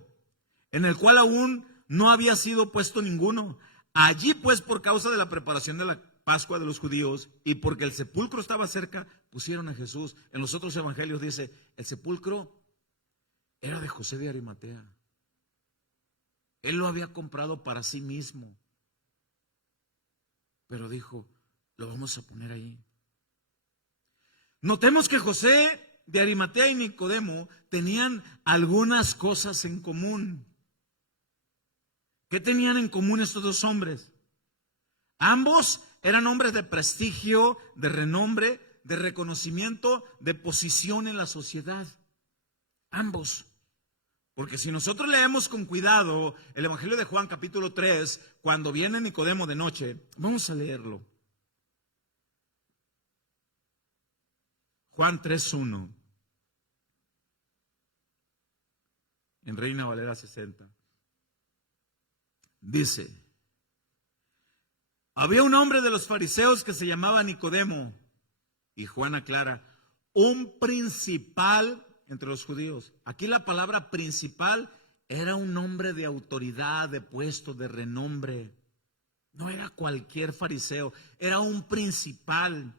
en el cual aún no había sido puesto ninguno. Allí pues, por causa de la preparación de la Pascua de los judíos y porque el sepulcro estaba cerca, pusieron a Jesús. En los otros evangelios dice, el sepulcro era de José de Arimatea. Él lo había comprado para sí mismo, pero dijo, lo vamos a poner ahí. Notemos que José de Arimatea y Nicodemo tenían algunas cosas en común. ¿Qué tenían en común estos dos hombres? Ambos eran hombres de prestigio, de renombre, de reconocimiento, de posición en la sociedad. Ambos. Porque si nosotros leemos con cuidado el Evangelio de Juan capítulo 3, cuando viene Nicodemo de noche, vamos a leerlo. Juan 3:1, en Reina Valera 60. Dice: había un hombre de los fariseos que se llamaba Nicodemo, y Juan aclara, un principal entre los judíos. Aquí la palabra principal era un hombre de autoridad, de puesto, de renombre. No era cualquier fariseo, era un principal.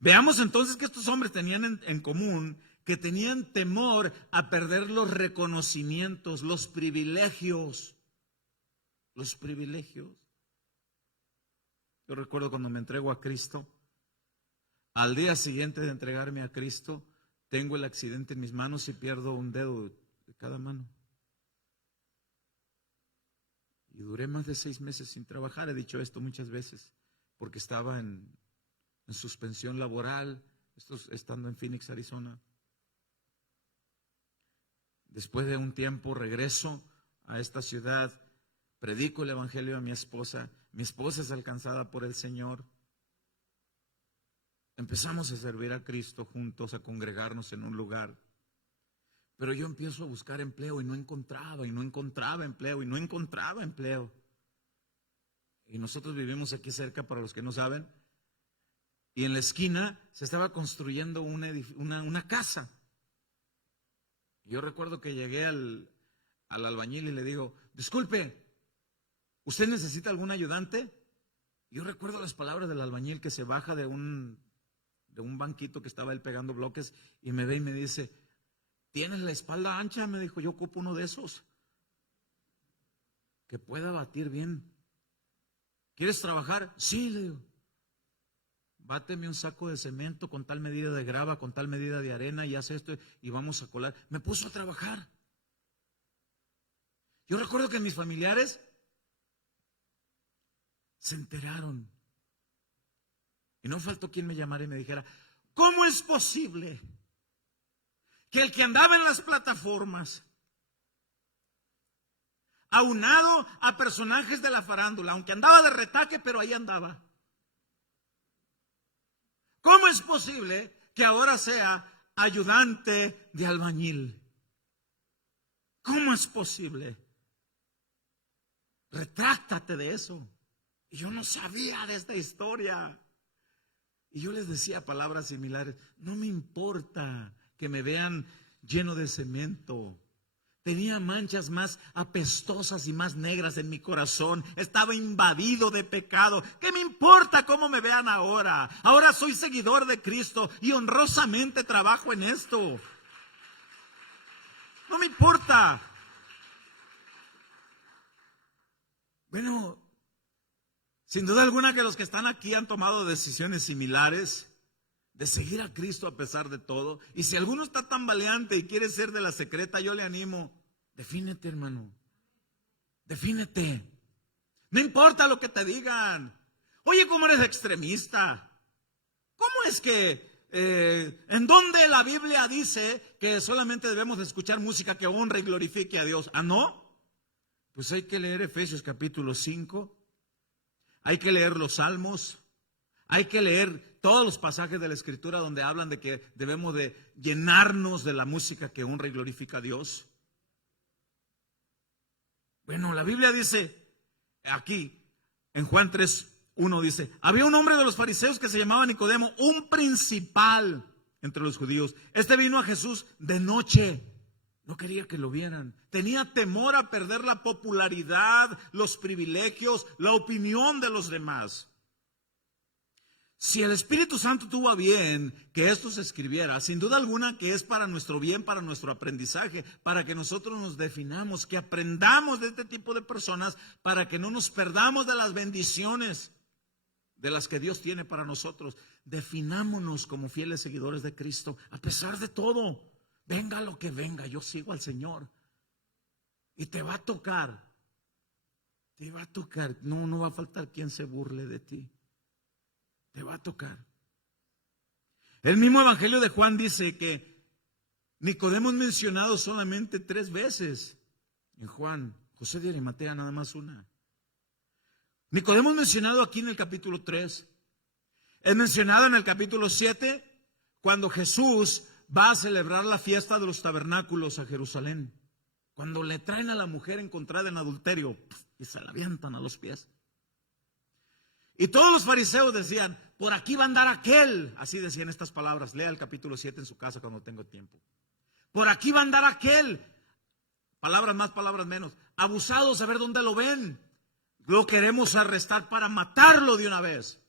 Veamos entonces que estos hombres tenían en común que tenían temor a perder los reconocimientos, los privilegios. Los privilegios. Yo recuerdo cuando me entrego a Cristo, al día siguiente de entregarme a Cristo, tengo el accidente en mis manos y pierdo un dedo de cada mano. Y duré más de 6 meses sin trabajar. He dicho esto muchas veces, porque estaba en suspensión laboral, estando en Phoenix, Arizona. Después de un tiempo regreso a esta ciudad, predico el evangelio a mi esposa es alcanzada por el Señor. Empezamos a servir a Cristo juntos, a congregarnos en un lugar. Pero yo empiezo a buscar empleo y no encontraba empleo. Y nosotros vivimos aquí cerca, para los que no saben, y en la esquina se estaba construyendo una casa. Yo recuerdo que llegué al albañil y le digo: disculpe, ¿usted necesita algún ayudante? Yo recuerdo las palabras del albañil, que se baja de un banquito que estaba él pegando bloques y me ve y me dice: ¿tienes la espalda ancha? Me dijo: yo ocupo uno de esos que pueda batir bien. ¿Quieres trabajar? Sí, le digo. Báteme un saco de cemento con tal medida de grava, con tal medida de arena, y haz esto y vamos a colar. Me puso a trabajar. Yo recuerdo que mis familiares se enteraron. Y no faltó quien me llamara y me dijera: ¿cómo es posible que el que andaba en las plataformas, aunado a personajes de la farándula, aunque andaba de retaque, pero ahí andaba, cómo es posible que ahora sea ayudante de albañil? ¿Cómo es posible? Retráctate de eso. Y yo no sabía de esta historia. Y yo les decía palabras similares: no me importa que me vean lleno de cemento. Tenía manchas más apestosas y más negras en mi corazón. Estaba invadido de pecado. ¿Qué me importa cómo me vean ahora? Ahora soy seguidor de Cristo y honrosamente trabajo en esto. No me importa. Bueno, sin duda alguna que los que están aquí han tomado decisiones similares de seguir a Cristo a pesar de todo. Y si alguno está tambaleante y quiere ser de la secreta, yo le animo: defínete, hermano. Defínete. No importa lo que te digan. Oye, ¿cómo eres extremista? ¿Cómo es que en dónde la Biblia dice que solamente debemos de escuchar música que honre y glorifique a Dios? ¿Ah, no? Pues hay que leer Efesios capítulo 5. Hay que leer los Salmos. Hay que leer todos los pasajes de la Escritura donde hablan de que debemos de llenarnos de la música que honra y glorifica a Dios. Bueno, la Biblia dice aquí, en Juan 3:1 dice: había un hombre de los fariseos que se llamaba Nicodemo, un principal entre los judíos. Este vino a Jesús de noche. No quería que lo vieran. Tenía temor a perder la popularidad, los privilegios, la opinión de los demás. Si el Espíritu Santo tuvo a bien que esto se escribiera, sin duda alguna que es para nuestro bien, para nuestro aprendizaje, para que nosotros nos definamos, que aprendamos de este tipo de personas, para que no nos perdamos de las bendiciones de las que Dios tiene para nosotros. Definámonos como fieles seguidores de Cristo, a pesar de todo. Venga lo que venga, yo sigo al Señor. Y te va a tocar. Te va a tocar. No va a faltar quien se burle de ti. Te va a tocar. El mismo Evangelio de Juan dice que Nicodemo es mencionado solamente 3 veces en Juan. José de Arimatea nada más una. Nicodemo es mencionado aquí en el capítulo 3. Es mencionado en el capítulo 7 cuando Jesús va a celebrar la fiesta de los tabernáculos a Jerusalén. Cuando le traen a la mujer encontrada en adulterio y se la avientan a los pies. Y todos los fariseos decían, por aquí va a andar aquel. Así decían estas palabras. Lea el capítulo 7 en su casa cuando tenga tiempo. Por aquí va a andar aquel. Palabras más, palabras menos. Abusados a ver dónde lo ven. Lo queremos arrestar para matarlo de una vez.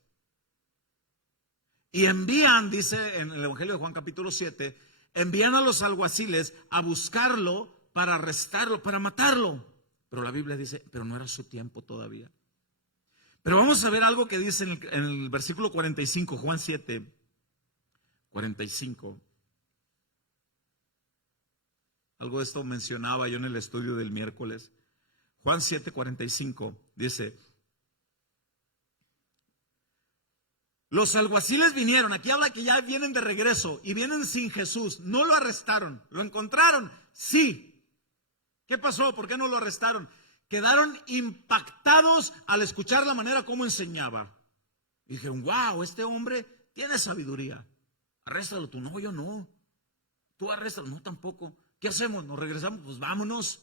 Y envían, dice en el Evangelio de Juan capítulo 7, envían a los alguaciles a buscarlo para arrestarlo, para matarlo. Pero la Biblia dice, pero no era su tiempo todavía. Pero vamos a ver algo que dice en el versículo 45, Juan 7, 45. Algo de esto mencionaba yo en el estudio del miércoles. Juan 7, 45 dice, los alguaciles vinieron, aquí habla que ya vienen de regreso y vienen sin Jesús. No lo arrestaron, ¿lo encontraron? Sí. ¿Qué pasó? ¿Por qué no lo arrestaron? Quedaron impactados al escuchar la manera como enseñaba. Y dijeron, wow, este hombre tiene sabiduría. Arréstalo tú. No, yo no. Tú arréstalo. No, tampoco. ¿Qué hacemos? ¿Nos regresamos? Pues vámonos.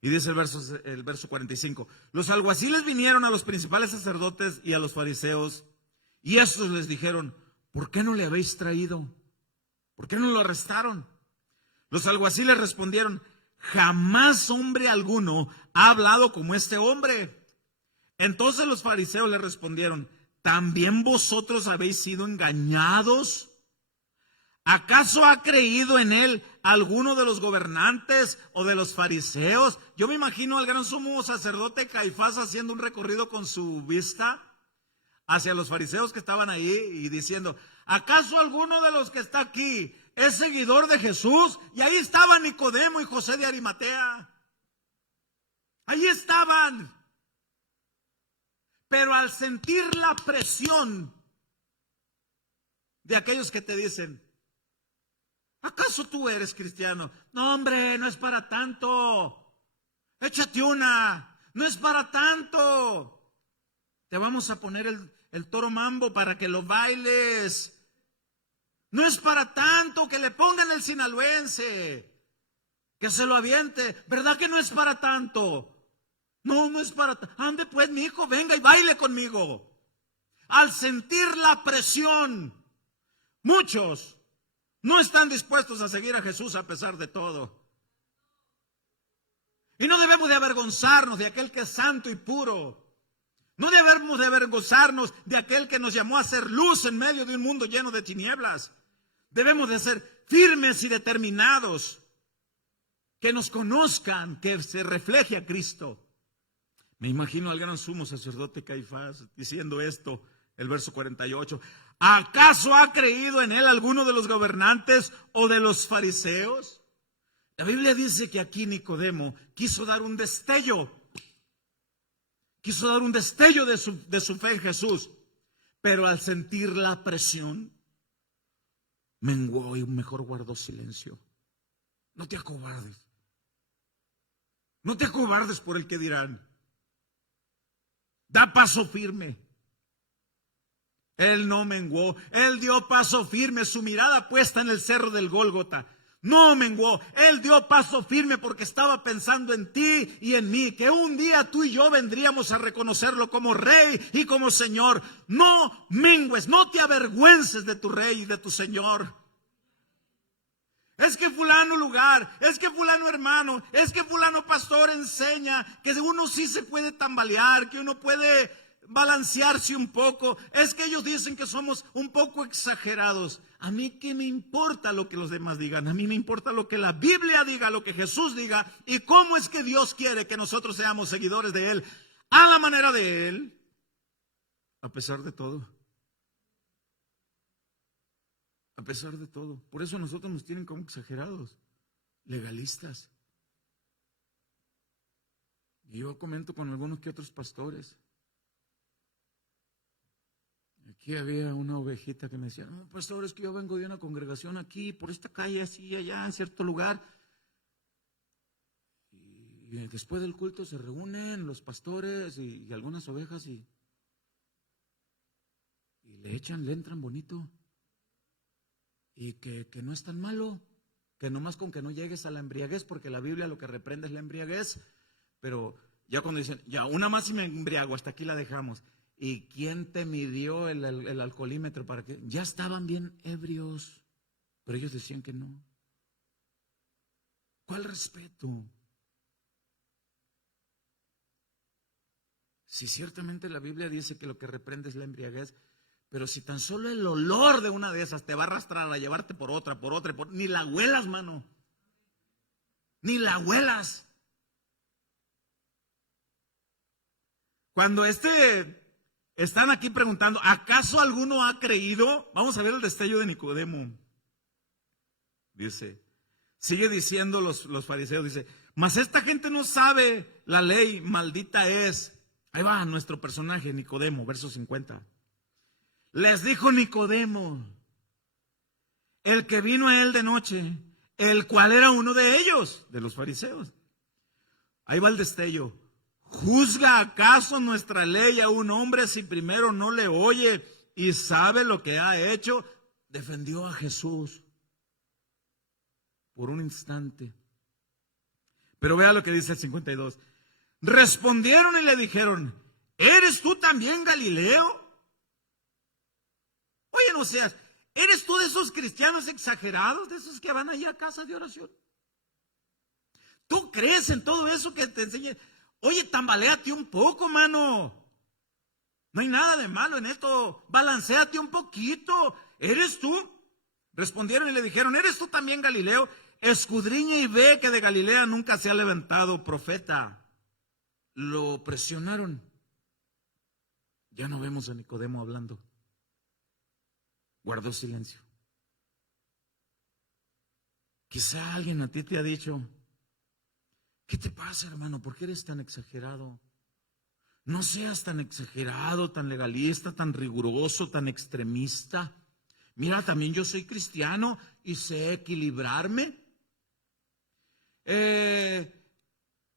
Y dice el verso 45. Los alguaciles vinieron a los principales sacerdotes y a los fariseos. Y estos les dijeron, ¿por qué no le habéis traído? ¿Por qué no lo arrestaron? Los alguaciles respondieron, jamás hombre alguno ha hablado como este hombre. Entonces los fariseos le respondieron, ¿también vosotros habéis sido engañados? ¿Acaso ha creído en él alguno de los gobernantes o de los fariseos? Yo me imagino al gran sumo sacerdote Caifás haciendo un recorrido con su vista hacia los fariseos que estaban ahí y diciendo, ¿acaso alguno de los que está aquí es seguidor de Jesús? Y ahí estaban Nicodemo y José de Arimatea. Ahí estaban. Pero al sentir la presión de aquellos que te dicen, ¿acaso tú eres cristiano? No, hombre, no es para tanto. Échate una. No es para tanto. Te vamos a poner el toro mambo para que lo bailes. No es para tanto, que le pongan el sinaloense, que se lo aviente. ¿Verdad que no es para tanto? No, no es para tanto. Ande pues, mi hijo, venga y baile conmigo. Al sentir la presión, muchos no están dispuestos a seguir a Jesús a pesar de todo. Y no debemos de avergonzarnos de aquel que es santo y puro. No debemos de avergonzarnos de aquel que nos llamó a ser luz en medio de un mundo lleno de tinieblas. Debemos de ser firmes y determinados, que nos conozcan, que se refleje a Cristo. Me imagino al gran sumo sacerdote Caifás diciendo esto, el verso 48. ¿Acaso ha creído en él alguno de los gobernantes o de los fariseos? La Biblia dice que aquí Nicodemo quiso dar un destello. Quiso dar un destello de su fe en Jesús. Pero al sentir la presión, menguó y mejor guardó silencio. No te acobardes. No te acobardes por el que dirán. Da paso firme. Él no menguó. Él dio paso firme, su mirada puesta en el cerro del Gólgota. No menguó. Él dio paso firme porque estaba pensando en ti y en mí, que un día tú y yo vendríamos a reconocerlo como Rey y como Señor. No mengues, no te avergüences de tu Rey y de tu Señor. Es que fulano lugar, es que fulano hermano, es que fulano pastor enseña que uno sí se puede tambalear, que uno puede balancearse un poco. Es que ellos dicen que somos un poco exagerados. A mí qué me importa lo que los demás digan, a mí me importa lo que la Biblia diga, lo que Jesús diga y cómo es que Dios quiere que nosotros seamos seguidores de Él, a la manera de Él, a pesar de todo. A pesar de todo. Por eso a nosotros nos tienen como exagerados, legalistas. Y yo comento con algunos que otros pastores. Aquí había una ovejita que me decía, no, pastor, es que yo vengo de una congregación aquí, por esta calle, así, allá, en cierto lugar. Y después del culto se reúnen los pastores y algunas ovejas y le entran bonito. Y que no es tan malo, que nomás con que no llegues a la embriaguez, porque la Biblia lo que reprende es la embriaguez, pero ya cuando dicen, ya una más y me embriago, hasta aquí la dejamos. ¿Y quién te midió el alcoholímetro para que? Ya estaban bien ebrios, pero ellos decían que no. ¿Cuál respeto? Si ciertamente la Biblia dice que lo que reprende es la embriaguez, pero si tan solo el olor de una de esas te va a arrastrar a llevarte por otra, ni la huelas, mano. Ni la huelas. Cuando están aquí preguntando, ¿acaso alguno ha creído? Vamos a ver el destello de Nicodemo. Dice, sigue diciendo los fariseos, dice, mas esta gente no sabe la ley, maldita es. Ahí va nuestro personaje, Nicodemo, verso 50. Les dijo Nicodemo, el que vino a él de noche, el cual era uno de ellos, de los fariseos. Ahí va el destello. ¿Juzga acaso nuestra ley a un hombre si primero no le oye y sabe lo que ha hecho? Defendió a Jesús por un instante. Pero vea lo que dice el 52. Respondieron y le dijeron, ¿eres tú también Galileo? Oye, no seas, ¿eres tú de esos cristianos exagerados, de esos que van allí a casa de oración? ¿Tú crees en todo eso que te enseñé? Oye, tambaléate un poco, mano. No hay nada de malo en esto. Balanceate un poquito. ¿Eres tú? Respondieron y le dijeron, ¿eres tú también Galileo? Escudriña y ve que de Galilea nunca se ha levantado profeta. Lo presionaron. Ya no vemos a Nicodemo hablando. Guardó silencio. Quizá alguien a ti te ha dicho, ¿qué te pasa, hermano? ¿Por qué eres tan exagerado? No seas tan exagerado, tan legalista, tan riguroso, tan extremista. Mira, también yo soy cristiano y sé equilibrarme.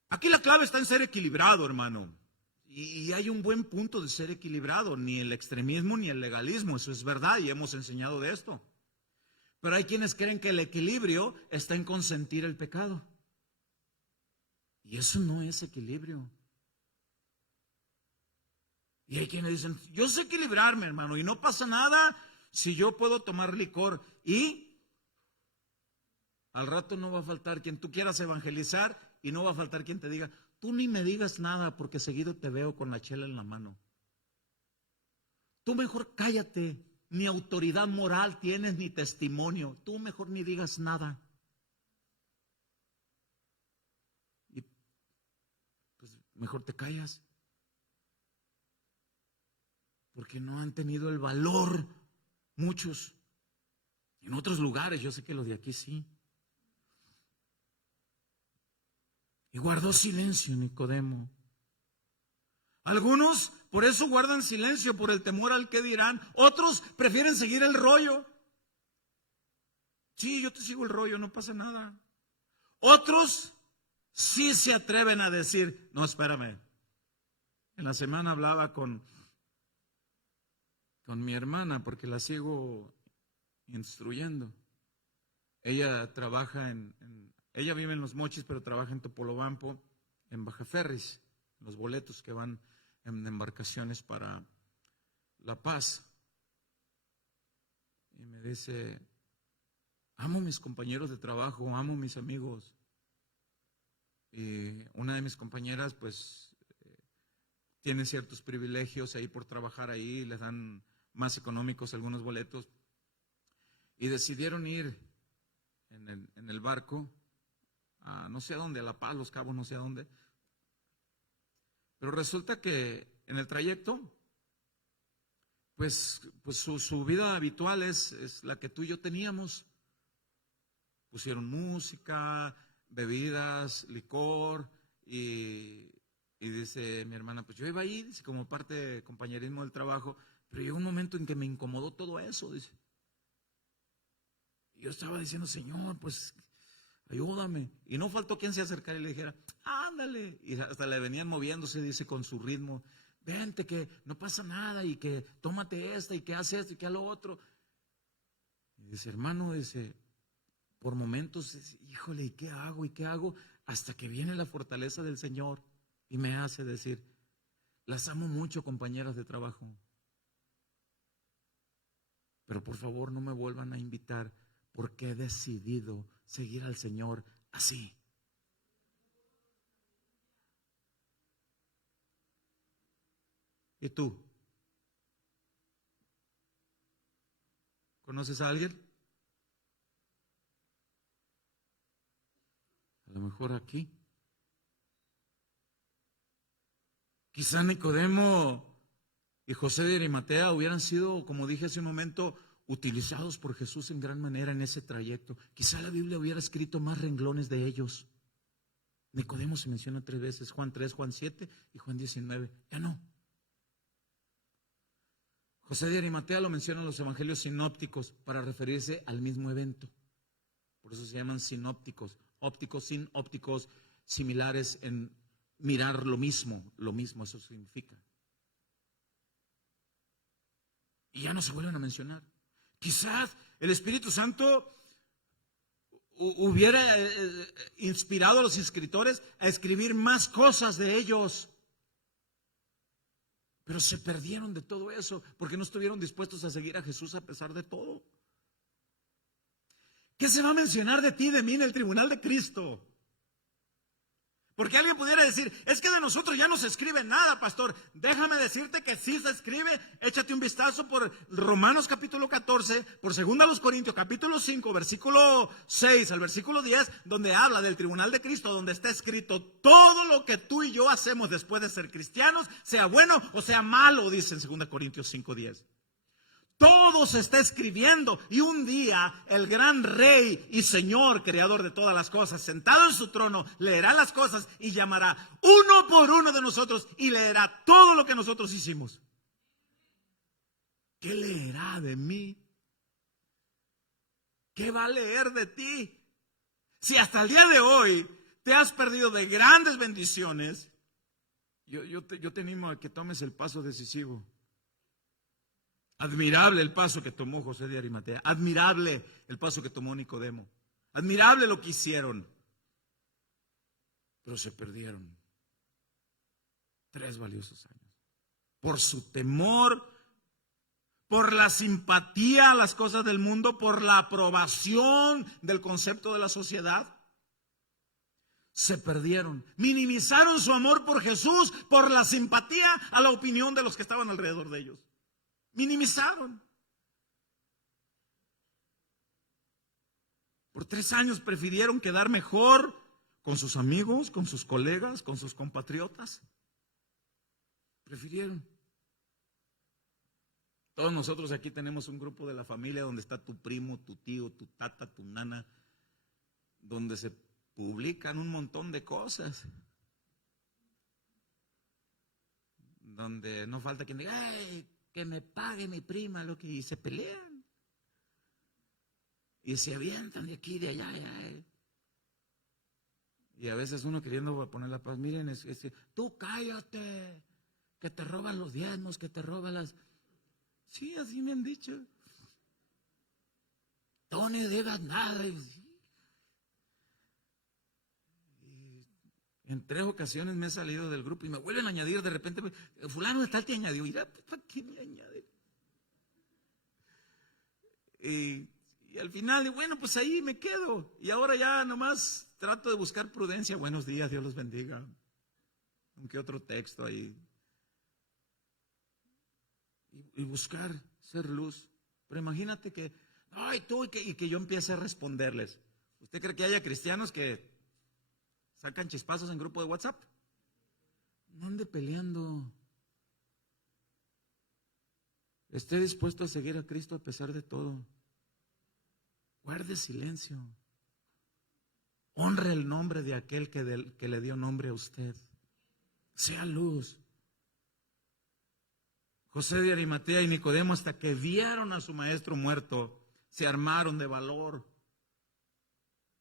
Aquí la clave está en ser equilibrado, hermano. Y hay un buen punto de ser equilibrado, ni el extremismo ni el legalismo, eso es verdad y hemos enseñado de esto. Pero hay quienes creen que el equilibrio está en consentir el pecado. Y eso no es equilibrio. Y hay quienes dicen, yo sé equilibrarme, hermano, y no pasa nada si yo puedo tomar licor. Y al rato no va a faltar quien tú quieras evangelizar y no va a faltar quien te diga, tú ni me digas nada porque seguido te veo con la chela en la mano. Tú mejor cállate, ni autoridad moral tienes ni testimonio. Tú mejor ni digas nada. Y pues mejor te callas. Porque no han tenido el valor muchos. En otros lugares, yo sé que los de aquí sí. Y guardó silencio Nicodemo. Algunos por eso guardan silencio, por el temor al que dirán. Otros prefieren seguir el rollo. Sí, yo te sigo el rollo, no pasa nada. Otros sí se atreven a decir, no, espérame. En la semana hablaba con mi hermana, porque la sigo instruyendo. Ella trabaja ella vive en Los Mochis, pero trabaja en Topolobampo, en Baja Ferris, los boletos que van en embarcaciones para La Paz. Y me dice, amo mis compañeros de trabajo, amo mis amigos. Y una de mis compañeras, pues, tiene ciertos privilegios ahí por trabajar ahí, les dan más económicos algunos boletos. Y decidieron ir en el barco a no sé a dónde, a La Paz, Los Cabos, no sé a dónde. Pero resulta que en el trayecto, pues su vida habitual es la que tú y yo teníamos. Pusieron música, bebidas, licor, y dice mi hermana, pues yo iba ahí, dice, como parte de compañerismo del trabajo, Pero llegó un momento en que me incomodó todo eso, dice. Y yo estaba diciendo, Señor, pues ayúdame. Y no faltó quien se acercara y le dijera, ándale. Y hasta le venían moviéndose, dice, con su ritmo. Vente, que no pasa nada, y que tómate esta, y que haz esto, y que haz lo otro. Y dice, hermano, dice, por momentos, dice, híjole, ¿y qué hago? ¿Y qué hago? Hasta que viene la fortaleza del Señor y me hace decir, las amo mucho, compañeras de trabajo, pero por favor no me vuelvan a invitar, porque he decidido seguir al Señor así. ¿Y tú? ¿Conoces a alguien? A lo mejor aquí. Quizá Nicodemo y José de Arimatea hubieran sido, como dije hace un momento, utilizados por Jesús en gran manera en ese trayecto. Quizá la Biblia hubiera escrito más renglones de ellos. Nicodemo se menciona 3 veces, Juan 3, Juan 7 y Juan 19. Ya no. José de Arimatea lo mencionan los evangelios sinópticos para referirse al mismo evento. Por eso se llaman sinópticos, ópticos, sinópticos, similares en mirar lo mismo, eso significa. Y ya no se vuelven a mencionar. Quizás el Espíritu Santo hubiera inspirado a los escritores a escribir más cosas de ellos. Pero se perdieron de todo eso porque no estuvieron dispuestos a seguir a Jesús a pesar de todo. ¿Qué se va a mencionar de ti y de mí en el tribunal de Cristo? Porque alguien pudiera decir, es que de nosotros ya no se escribe nada, pastor. Déjame decirte que sí se escribe. Échate un vistazo por Romanos capítulo 14, por 2 Corintios capítulo 5, versículo 6 al versículo 10, donde habla del tribunal de Cristo, donde está escrito todo lo que tú y yo hacemos después de ser cristianos, sea bueno o sea malo, dice en 2 Corintios 5, 10. Todo se está escribiendo, y un día el gran Rey y Señor, creador de todas las cosas, sentado en su trono, leerá las cosas y llamará uno por uno de nosotros y leerá todo lo que nosotros hicimos. ¿Qué leerá de mí? ¿Qué va a leer de ti? Si hasta el día de hoy te has perdido de grandes bendiciones, yo te animo a que tomes el paso decisivo. Admirable el paso que tomó José de Arimatea, admirable el paso que tomó Nicodemo, admirable lo que hicieron, pero se perdieron 3 valiosos años por su temor, por la simpatía a las cosas del mundo, por la aprobación del concepto de la sociedad. Se perdieron, minimizaron su amor por Jesús por la simpatía a la opinión de los que estaban alrededor de ellos. Minimizaron. Por 3 años prefirieron quedar mejor con sus amigos, con sus colegas, con sus compatriotas. Prefirieron. Todos nosotros aquí tenemos un grupo de la familia donde está tu primo, tu tío, tu tata, tu nana, donde se publican un montón de cosas. Donde no falta quien diga, ¡ay, que me pague mi prima lo que hice! Pelean y se avientan de aquí, de allá, y a veces uno queriendo poner la paz. Miren, tú cállate, que te roban los diezmos, que te roban las... Sí, así me han dicho. No le debas nada. Y en 3 ocasiones me he salido del grupo y me vuelven a añadir de repente. Fulano de tal te añadió. Mira, ¿para qué me añade? Y al final, bueno, pues ahí me quedo. Y ahora ya nomás trato de buscar prudencia. Buenos días, Dios los bendiga. Aunque otro texto ahí. Y buscar ser luz. Pero imagínate que, ay, tú, y que yo empiece a responderles. ¿Usted cree que haya cristianos que sacan chispazos en grupo de WhatsApp? No ande peleando. Esté dispuesto a seguir a Cristo a pesar de todo. Guarde silencio. Honre el nombre de aquel que le dio nombre a usted. Sea luz. José de Arimatea y Nicodemo, hasta que vieron a su maestro muerto, se armaron de valor.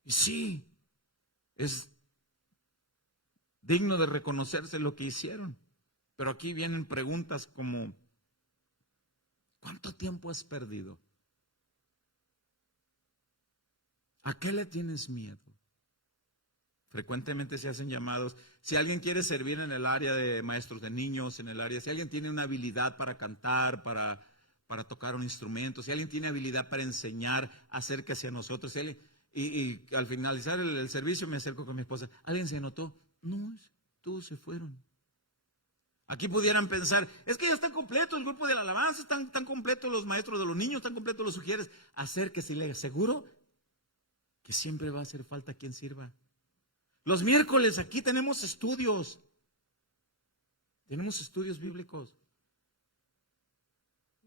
Y sí, es digno de reconocerse lo que hicieron. Pero aquí vienen preguntas como, ¿cuánto tiempo has perdido? ¿A qué le tienes miedo? Frecuentemente se hacen llamados. Si alguien quiere servir en el área de maestros de niños, en el área, si alguien tiene una habilidad para cantar, para tocar un instrumento, si alguien tiene habilidad para enseñar, acérquese a nosotros. Si alguien, y al finalizar el servicio me acerco con mi esposa. ¿Alguien se anotó? No, todos se fueron. Aquí pudieran pensar, es que ya está completo el grupo de la alabanza, están completos los maestros de los niños, están completos los sugieres. Acérquese y le aseguro que siempre va a hacer falta quien sirva. Los miércoles aquí tenemos estudios bíblicos.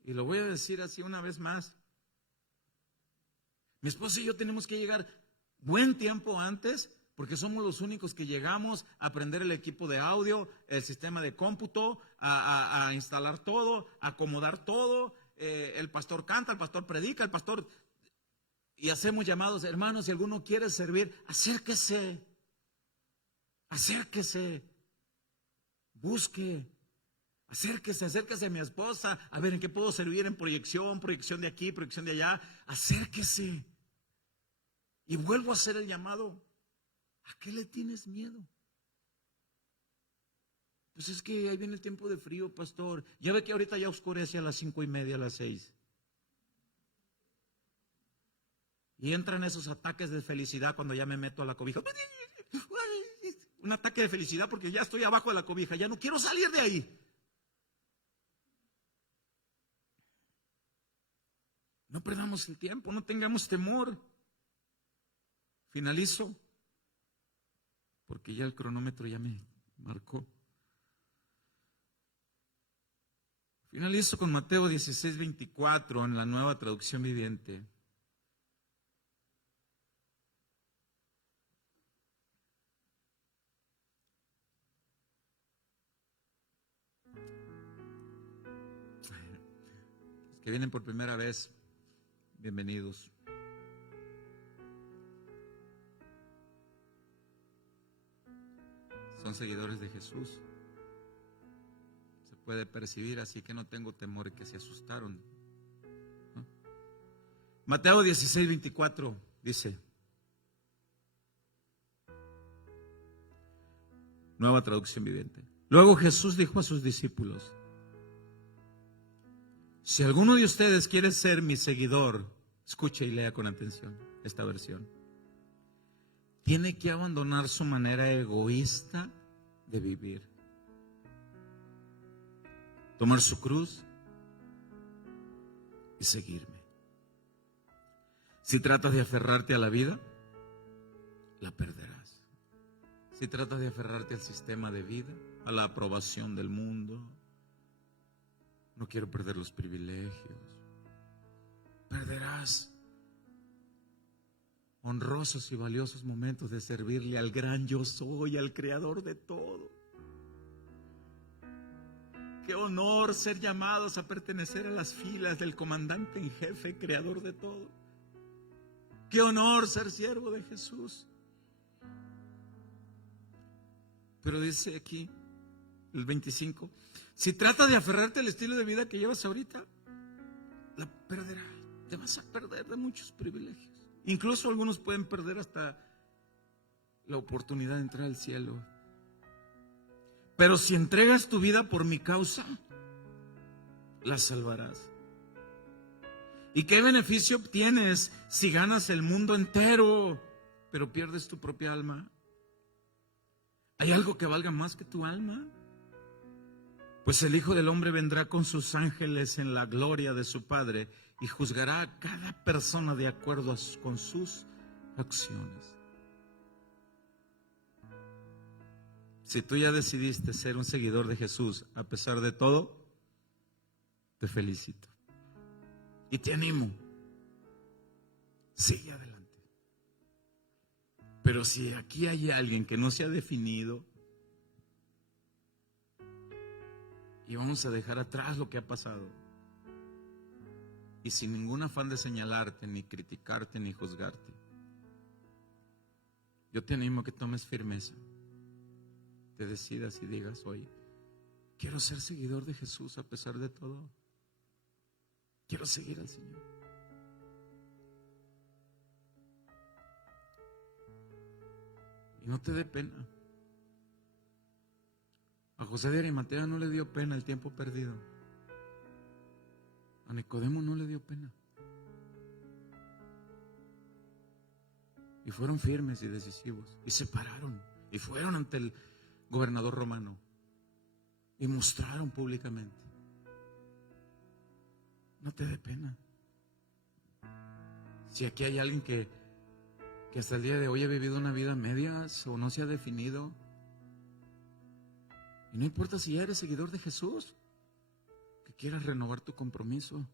Y lo voy a decir así una vez más. Mi esposa y yo tenemos que llegar buen tiempo antes, porque somos los únicos que llegamos a aprender el equipo de audio, el sistema de cómputo, a instalar todo, a acomodar todo. El pastor canta, el pastor predica, el pastor... Y hacemos llamados, hermanos, si alguno quiere servir, acérquese, busque, acérquese a mi esposa, a ver en qué puedo servir en proyección de aquí, proyección de allá, acérquese. Y vuelvo a hacer el llamado, ¿a qué le tienes miedo? Pues es que ahí viene el tiempo de frío, pastor, ya ve que ahorita ya oscurece a las 5:30, a las 6. Y entran esos ataques de felicidad cuando ya me meto a la cobija. Un ataque de felicidad porque ya estoy abajo de la cobija, ya no quiero salir de ahí. No perdamos el tiempo, no tengamos temor. Finalizo, porque ya el cronómetro ya me marcó. Finalizo con Mateo 16:24 en la Nueva Traducción Viviente. Los que vienen por primera vez, bienvenidos. Son seguidores de Jesús. Se puede percibir, así que no tengo temor de que se asustaron. ¿No? Mateo 16:24 dice, Nueva Traducción Viviente. Luego Jesús dijo a sus discípulos, si alguno de ustedes quiere ser mi seguidor, escuche y lea con atención esta versión. Tiene que abandonar su manera egoísta de vivir. Tomar su cruz y seguirme. Si tratas de aferrarte a la vida, la perderás. Si tratas de aferrarte al sistema de vida, a la aprobación del mundo, no quiero perder los privilegios, perderás honrosos y valiosos momentos de servirle al gran yo soy, al creador de todo. Qué honor ser llamados a pertenecer a las filas del comandante en jefe, creador de todo. Qué honor ser siervo de Jesús. Pero dice aquí, el 25, si trata de aferrarte al estilo de vida que llevas ahorita, la perderás. Te vas a perder de muchos privilegios. Incluso algunos pueden perder hasta la oportunidad de entrar al cielo. Pero si entregas tu vida por mi causa, la salvarás. ¿Y qué beneficio obtienes si ganas el mundo entero, pero pierdes tu propia alma? ¿Hay algo que valga más que tu alma? Pues el Hijo del Hombre vendrá con sus ángeles en la gloria de su Padre y juzgará a cada persona de acuerdo con sus acciones. Si tú ya decidiste ser un seguidor de Jesús, a pesar de todo, te felicito. Y te animo. Sigue adelante. Pero si aquí hay alguien que no se ha definido y vamos a dejar atrás lo que ha pasado. Y sin ningún afán de señalarte, ni criticarte, ni juzgarte, yo te animo a que tomes firmeza, te decidas y digas hoy: quiero ser seguidor de Jesús a pesar de todo. Quiero seguir al Señor. Y no te dé pena. A José de Arimatea no le dio pena el tiempo perdido. A Nicodemo no le dio pena. Y fueron firmes y decisivos. Y se pararon. Y fueron ante el gobernador romano. Y mostraron públicamente. No te dé pena. Si aquí hay alguien que hasta el día de hoy ha vivido una vida a medias o no se ha definido, y no importa si ya eres seguidor de Jesús, que quieras renovar tu compromiso.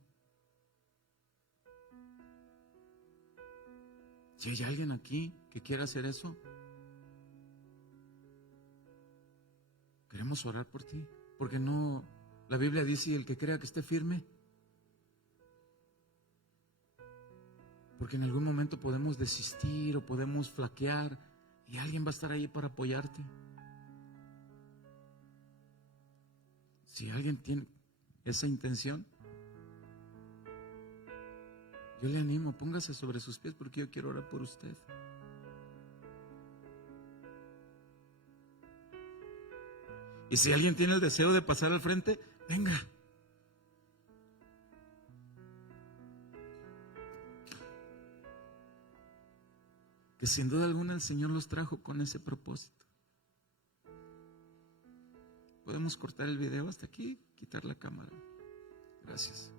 Si hay alguien aquí que quiera hacer eso, queremos orar por ti, porque no, la Biblia dice: el que crea que esté firme, porque en algún momento podemos desistir o podemos flaquear y alguien va a estar ahí para apoyarte. Si alguien tiene esa intención, yo le animo, póngase sobre sus pies, porque yo quiero orar por usted. Y si alguien tiene el deseo de pasar al frente, venga. Que sin duda alguna el Señor los trajo con ese propósito. Podemos cortar el video hasta aquí, quitar la cámara. Gracias.